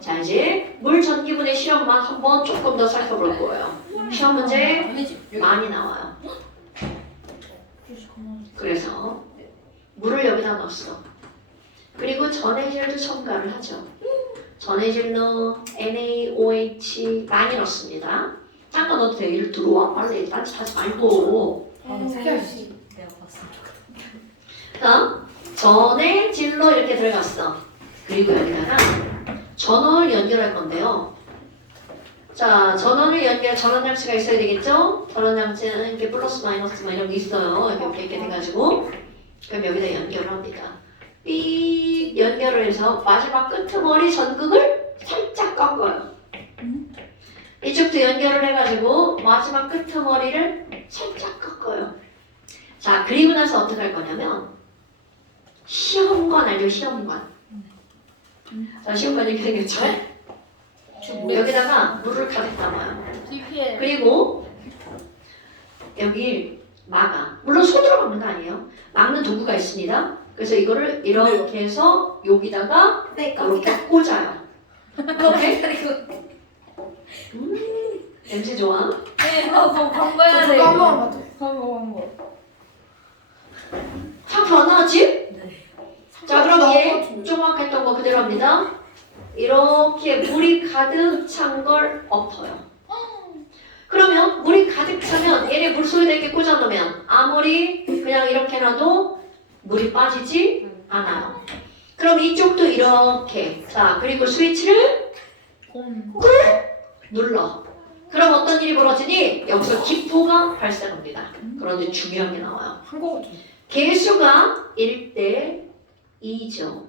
자 이제 물 전기분해 실험만 한번 조금 더 살펴볼 거예요. 시험 문제 전해질. 많이 나와요. 그래서 물을 여기다 넣었어. 그리고 전해질도 첨가를 하죠. 전해질로 NaOH 많이 넣습니다. 잠깐 넣어도 돼. 이리 들어와. 빨리 딴짓 하지 말고. 내가 봤어. 그다음 전해질로 이렇게 들어갔어. 그리고 여기다가 전원을 연결할 건데요. 자, 전원 장치가 있어야 되겠죠? 전원 장치는 이렇게 플러스 마이너스 막 이런 게 있어요. 이렇게 돼가지고 그럼 여기다 연결을 합니다. 삐 연결을 해서 마지막 끄트머리 전극을 살짝 꺾어요. 이쪽도 연결을 해가지고 마지막 끄트머리를 살짝 꺾어요. 자, 그리고 나서 어떻게 할 거냐면 시험관 알죠? 시험관. 자, 시험관 이렇게 생겼죠? 여기다가 물을 가득 담아요. PPL. 그리고 여기 막아. 물론 손으로 막는 거 아니에요. 막는 도구가 있습니다. 그래서 이거를 이렇게 해서 여기다가 이렇게 꽂아요. 오케이? 냄새 좋아? 네, 광고해야 돼. 광고. 참 변하지? 자, 그럼 얘 같은데. 조금 했던 거 그대로 합니다. 이렇게 물이 가득 찬 걸 엎어요. 그러면 물이 가득 차면 얘네 물속에다 이렇게 꽂아 놓으면 아무리 그냥 이렇게 놔도 물이 빠지지 않아요. 그럼 이쪽도 이렇게. 자, 그리고 스위치를 꾹 눌러. 그럼 어떤 일이 벌어지니? 여기서 기포가 발생합니다. 그런데 중요한 게 나와요. 개수가 1대 2죠.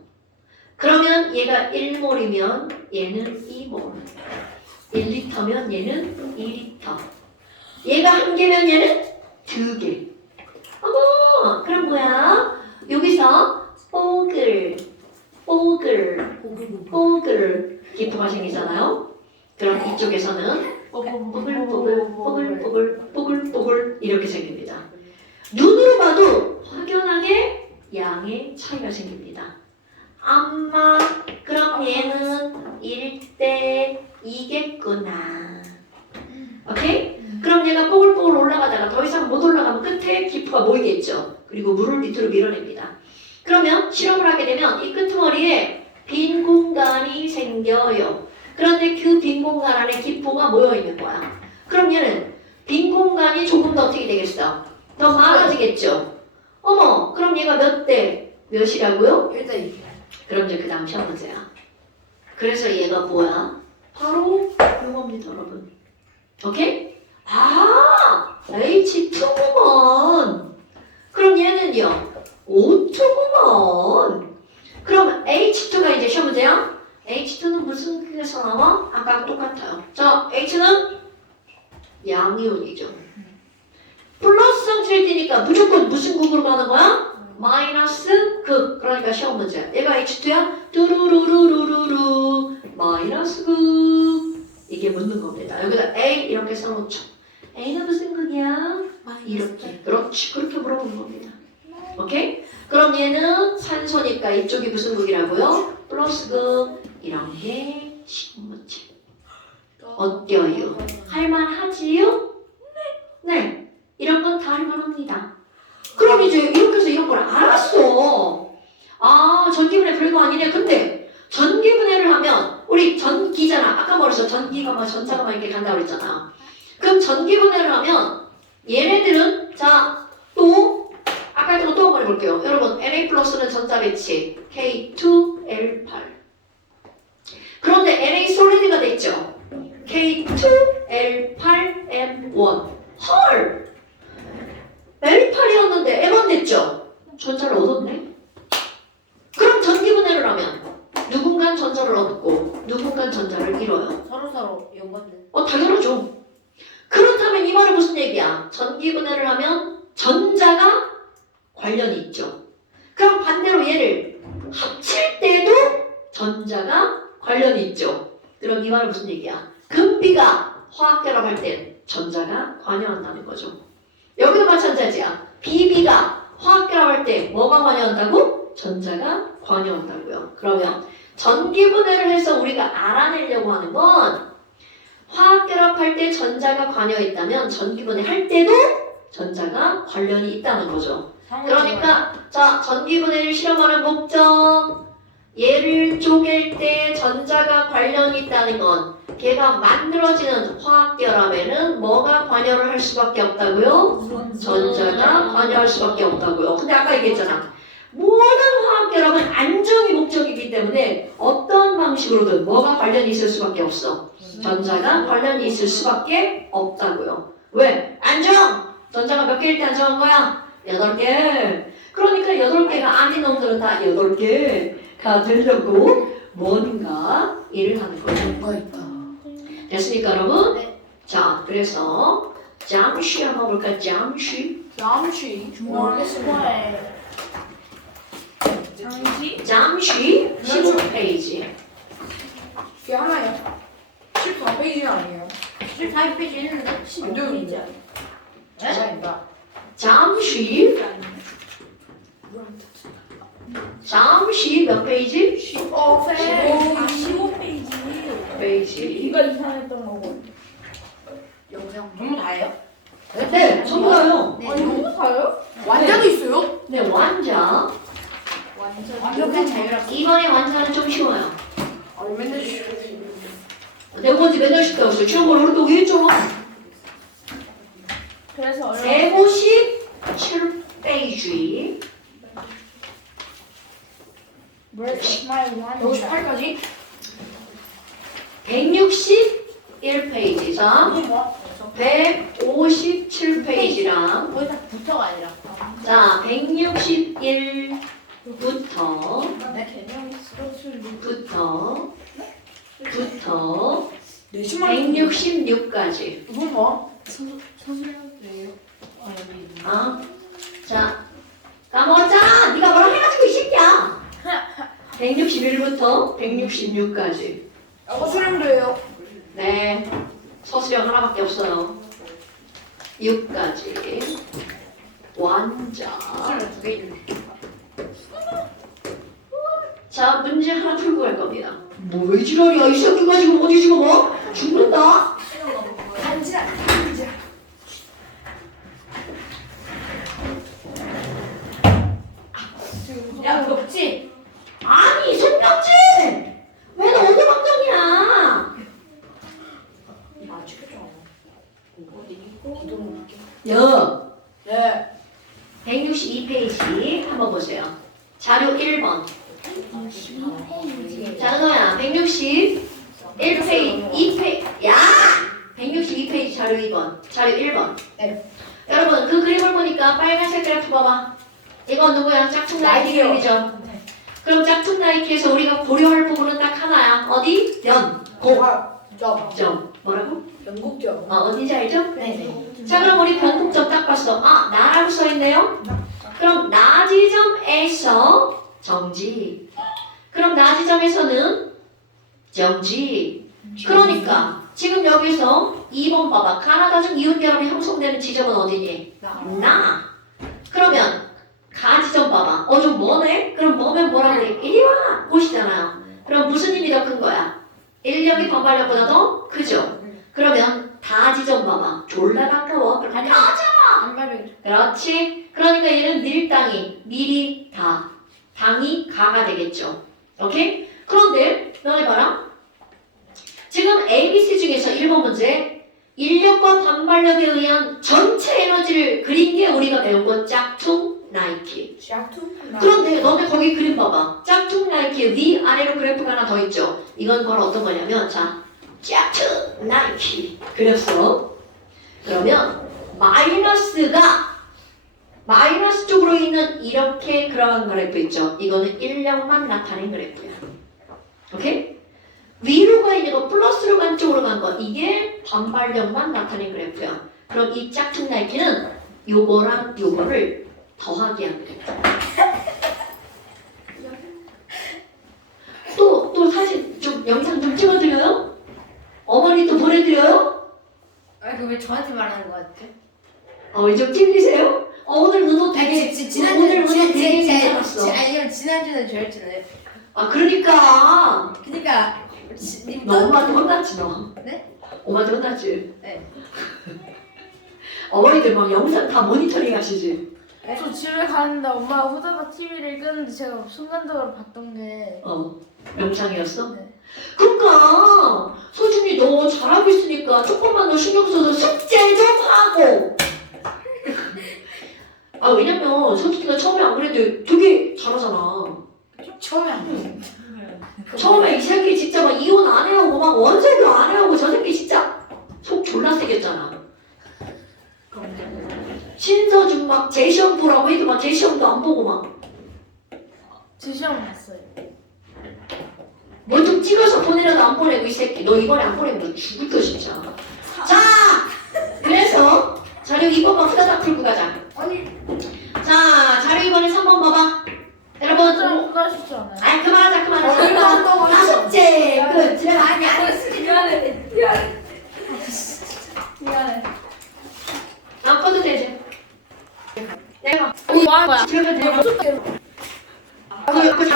그러면 얘가 1몰이면 얘는 2몰. 1리터면 얘는 2리터. 얘가 1개면 얘는 2개. 어머, 그럼 뭐야? 여기서 뽀글 기포가 생기잖아요. 그럼 이쪽에서는 뽀글 이렇게 생깁니다. 눈으로 봐도 확연하게 양의 차이가 생깁니다. 엄마, 그럼 얘는 1대 2겠구나. 오케이? 그럼 얘가 뽀글뽀글 올라가다가 더 이상 못 올라가면 끝에 기포가 모이겠죠. 그리고 물을 밑으로 밀어냅니다. 그러면 실험을 하게 되면 이 끄트머리에 빈 공간이 생겨요. 그런데 그 빈 공간 안에 기포가 모여있는 거야. 그럼 얘는 빈 공간이 조금 더 어떻게 되겠어? 더 많아지겠죠. 어머, 그럼 얘가 몇 대 몇이라고요? 1대 2. 그럼 이제 그 다음 시험 문제야. 그래서 얘가 뭐야? 바로 이겁니다, 여러분. 오케이? 아, H2구먼. 그럼 얘는요, O2구먼. 그럼 H2가 이제 시험 문제야? H2는 무슨 극에서 나와? 아까랑 똑같아요. 자, H는 양이온이죠. 플러스 성질을 띠니까 무조건 무슨 극으로 가는 거야? 마이너스 극. 그러니까 시험 문제. 얘가 H2야? 뚜루루루루루루 마이너스 극. 이게 묻는 겁니다. 여기다 A 이렇게 써놓죠. A는 무슨 극이야? 이렇게. 그렇지. 그렇게 물어보는 겁니다. 오케이? 그럼 얘는 산소니까 이쪽이 무슨 극이라고요? 플러스 극. 이런 게 시험 문제. 어때요? 할만하지요? 네. 이런 건 다 할만합니다. 그럼 이제 이렇게 해서 이런 걸 알았어. 아, 전기분해 별거 아니네. 근데 전기분해를 하면 우리 전기잖아. 아까 말했어. 전기가 막 전자가 막 이렇게 간다고 그랬잖아. 그럼 전기분해를 하면 얘네들은 자, 또 아까 했던 거 또 한번 해볼게요. 여러분, Na 플러스는 전자 배치 K2L8. 그런데 Na 솔리드가 돼 있죠. K2L8M1. 헐! L8이었는데 M1 됐죠? 전자를 얻었네? 그럼 전기분해를 하면 누군가 전자를 얻고 누군가 전자를 잃어요. 서로 연관된. 당연하죠. 그렇다면 이 말은 무슨 얘기야? 얘기야? 전기분해를 하면 전자가 관련이 있죠. 그럼 반대로 얘를 합칠 때도 전자가 관련이 있죠. 그럼 이 말은 무슨 얘기야? 금비가 화학결합할 때 전자가 관여한다는 거죠. 여기도 마찬가지야. 비비가 화학결합할 때 뭐가 관여한다고? 전자가 관여한다고요. 그러면 전기분해를 해서 우리가 알아내려고 하는 건 화학결합할 때 전자가 관여했다면 전기분해 할 때도 전자가 관련이 있다는 거죠. 그러니까 자, 전기분해를 실험하는 목적, 얘를 쪼갤 때 전자가 관련이 있다는 건 걔가 만들어지는 화학결합에는 뭐가 관여를 할 수밖에 없다고요? 전자가 관여할 수밖에 없다고요. 근데 아까 얘기했잖아. 모든 화학결합은 안정이 목적이기 때문에 어떤 방식으로든 뭐가 관련이 있을 수밖에 없어. 전자가 관련이 있을 수밖에 없다고요. 왜? 안정! 전자가 몇 개일 때 안정한 거야? 8개. 그러니까 8개가 아닌 놈들은 다 8개가 되려고 뭔가 일을 하는 거죠. 됐습니까, 여러분? 네. 자, 그래서 잠시 한번 볼까? 잠시. 중앙에 장지? 잠시 15페이지. 이게 하나요? 14페이지 아니에요? 14페이지 있는데? 안 돼요. 아닙니다. 잠시 몇 페이지? 15페이지. 페이지. 이거 이상했던 거고. 영상 너무 다예요? 네, 전부 다요. 아니 너무 다요? 완자도 있어요? 네, 완자. 완벽한 자율학. 이번에 완자는 좀 쉬워요. 아니 맨날 내가 언제 맨날 쉽다고 했어요. 시험 볼 우리도 했잖아. 그래서 어려워. 157페이지. Where's my one? 58까지? 161페이지. 자, 157페이지랑 거의 다 붙어가 아니라. 자, 161부터 내 개념이 수술이. 부터 네 시만 166까지. 이건 뭐? 수술이에요. 아, 자, 까먹었잖아. 네가 뭐라 해가지고 이 새끼야. 161부터 166까지. 서술형도예요. 네, 서술형 하나밖에 없어요. 6까지. 완자. 두개 있는데. 자, 문제 하나 풀고 갈 겁니다. 뭐 왜 지랄이야? 이 새끼 가지고 어디 지금 뭐? 죽는다? 야, 그거 없지? 아니, 손병진! 왜 너 어디 방정이야? 맞추겠죠. 여, 네. 162페이지 한번 보세요. 자료 1번. 12페이지. 자, 은호야, 161페이지, 2페이지, 야! 162페이지 자료 2번, 자료 1번. 네. 여러분, 그 그림을 보니까 빨간색 그래프 봐봐. 이건 누구야? 짝퉁 나이키 나이키요. 그림이죠? 그럼 짝퉁 나이키에서 우리가 고려할 부분은 딱 하나야. 어디? 연, 고, 점. 뭐라고? 연곡점. 어딘지 알죠? 네. 자, 그럼 우리 변곡점 딱 봤어. 아, 나라고 써있네요? 그럼 나 지점에서 정지. 그럼 나 지점에서는 정지. 그러니까 지금 여기서 2번 봐봐. 가나다중 이온결합이 형성되는 지점은 어디니? 나. 그러면 가 지점 봐봐. 좀 뭐네? 그럼 뭐면 뭐라 그래? 이리 와! 곳이잖아요. 그럼 무슨 힘이 더 큰 거야? 인력이 반발력보다 더 크죠? 그러면 다 지점 봐봐. 졸라 가까워. 그럼 꺼져! 반발력. 그렇지. 그러니까 얘는 밀당이 밀이 다. 당이 가가 되겠죠. 오케이? 그런데 너네 봐라. 지금 ABC 중에서 1번 문제 인력과 반발력에 의한 전체 에너지를 그린 게 우리가 배운 건 짝퉁 나이키. 그런데 너네 거기 그림 봐봐. 짝퉁 나이키의 위아래로 그래프가 하나 더 있죠. 이건 바로 어떤 거냐면 자, 짝퉁 나이키 그렸어. 그러면 마이너스 쪽으로 있는 이렇게 그러한 그래프 있죠. 이거는 인력만 나타낸 그래프야. 오케이? 위로 가 있는 거 플러스로 간 쪽으로 간 거 이게 반발력만 나타낸 그래프야. 그럼 이 짝퉁 날개는 요거랑 요거를 더하기 한 그래프. 또 사진 좀 영상 좀 찍어드려요? 어머니 또 보내드려요? 아 이거 왜 저한테 말하는 거 같죠? 좀 찔리세요? 오늘 은호 되게 오늘 은호 되게 괜찮았어. 아니면 지난주는 저였잖아요. 그러니까 그러니까 너 엄마한테 혼났지 너. 네? 엄마한테 혼났지? 네. 어머니들 막 영상 다 모니터링 하시지? 저 집에 가는데 엄마가 후다닥 TV를 끄는데 제가 순간적으로 봤던 게 영상이었어? 네. 그러니까 소중이 너 잘하고 있으니까 조금만 더 신경 써서 숙제 좀 하고. 왜냐면 소중이가 처음에 안 그래도 되게 잘하잖아. 처음에 안 처음에 이 새끼 진짜 막 이혼 안 해오고 막 원세도 안 해오고 저 새끼 진짜 속 졸라 세겠잖아. 신서준 막 재시험 보라고 해도 막 재시험도 안 보고 막 제 시험 봤어요. 뭐 좀 찍어서 보내라도 안 보내고 이 새끼 너 이번에 안 보내면 너 죽을 거 진짜. 자 그래서 자료 2번만 후다닥 풀고 가자. 자 자료 2번에 3번 봐봐. 여러분 좀 가시지 않아요? 그만하자. 다 숙제 끝. 집에 가. 아니 미안해. 안 꺼도 되지. 내가 뭐 하는 거야? 집에 가도 돼.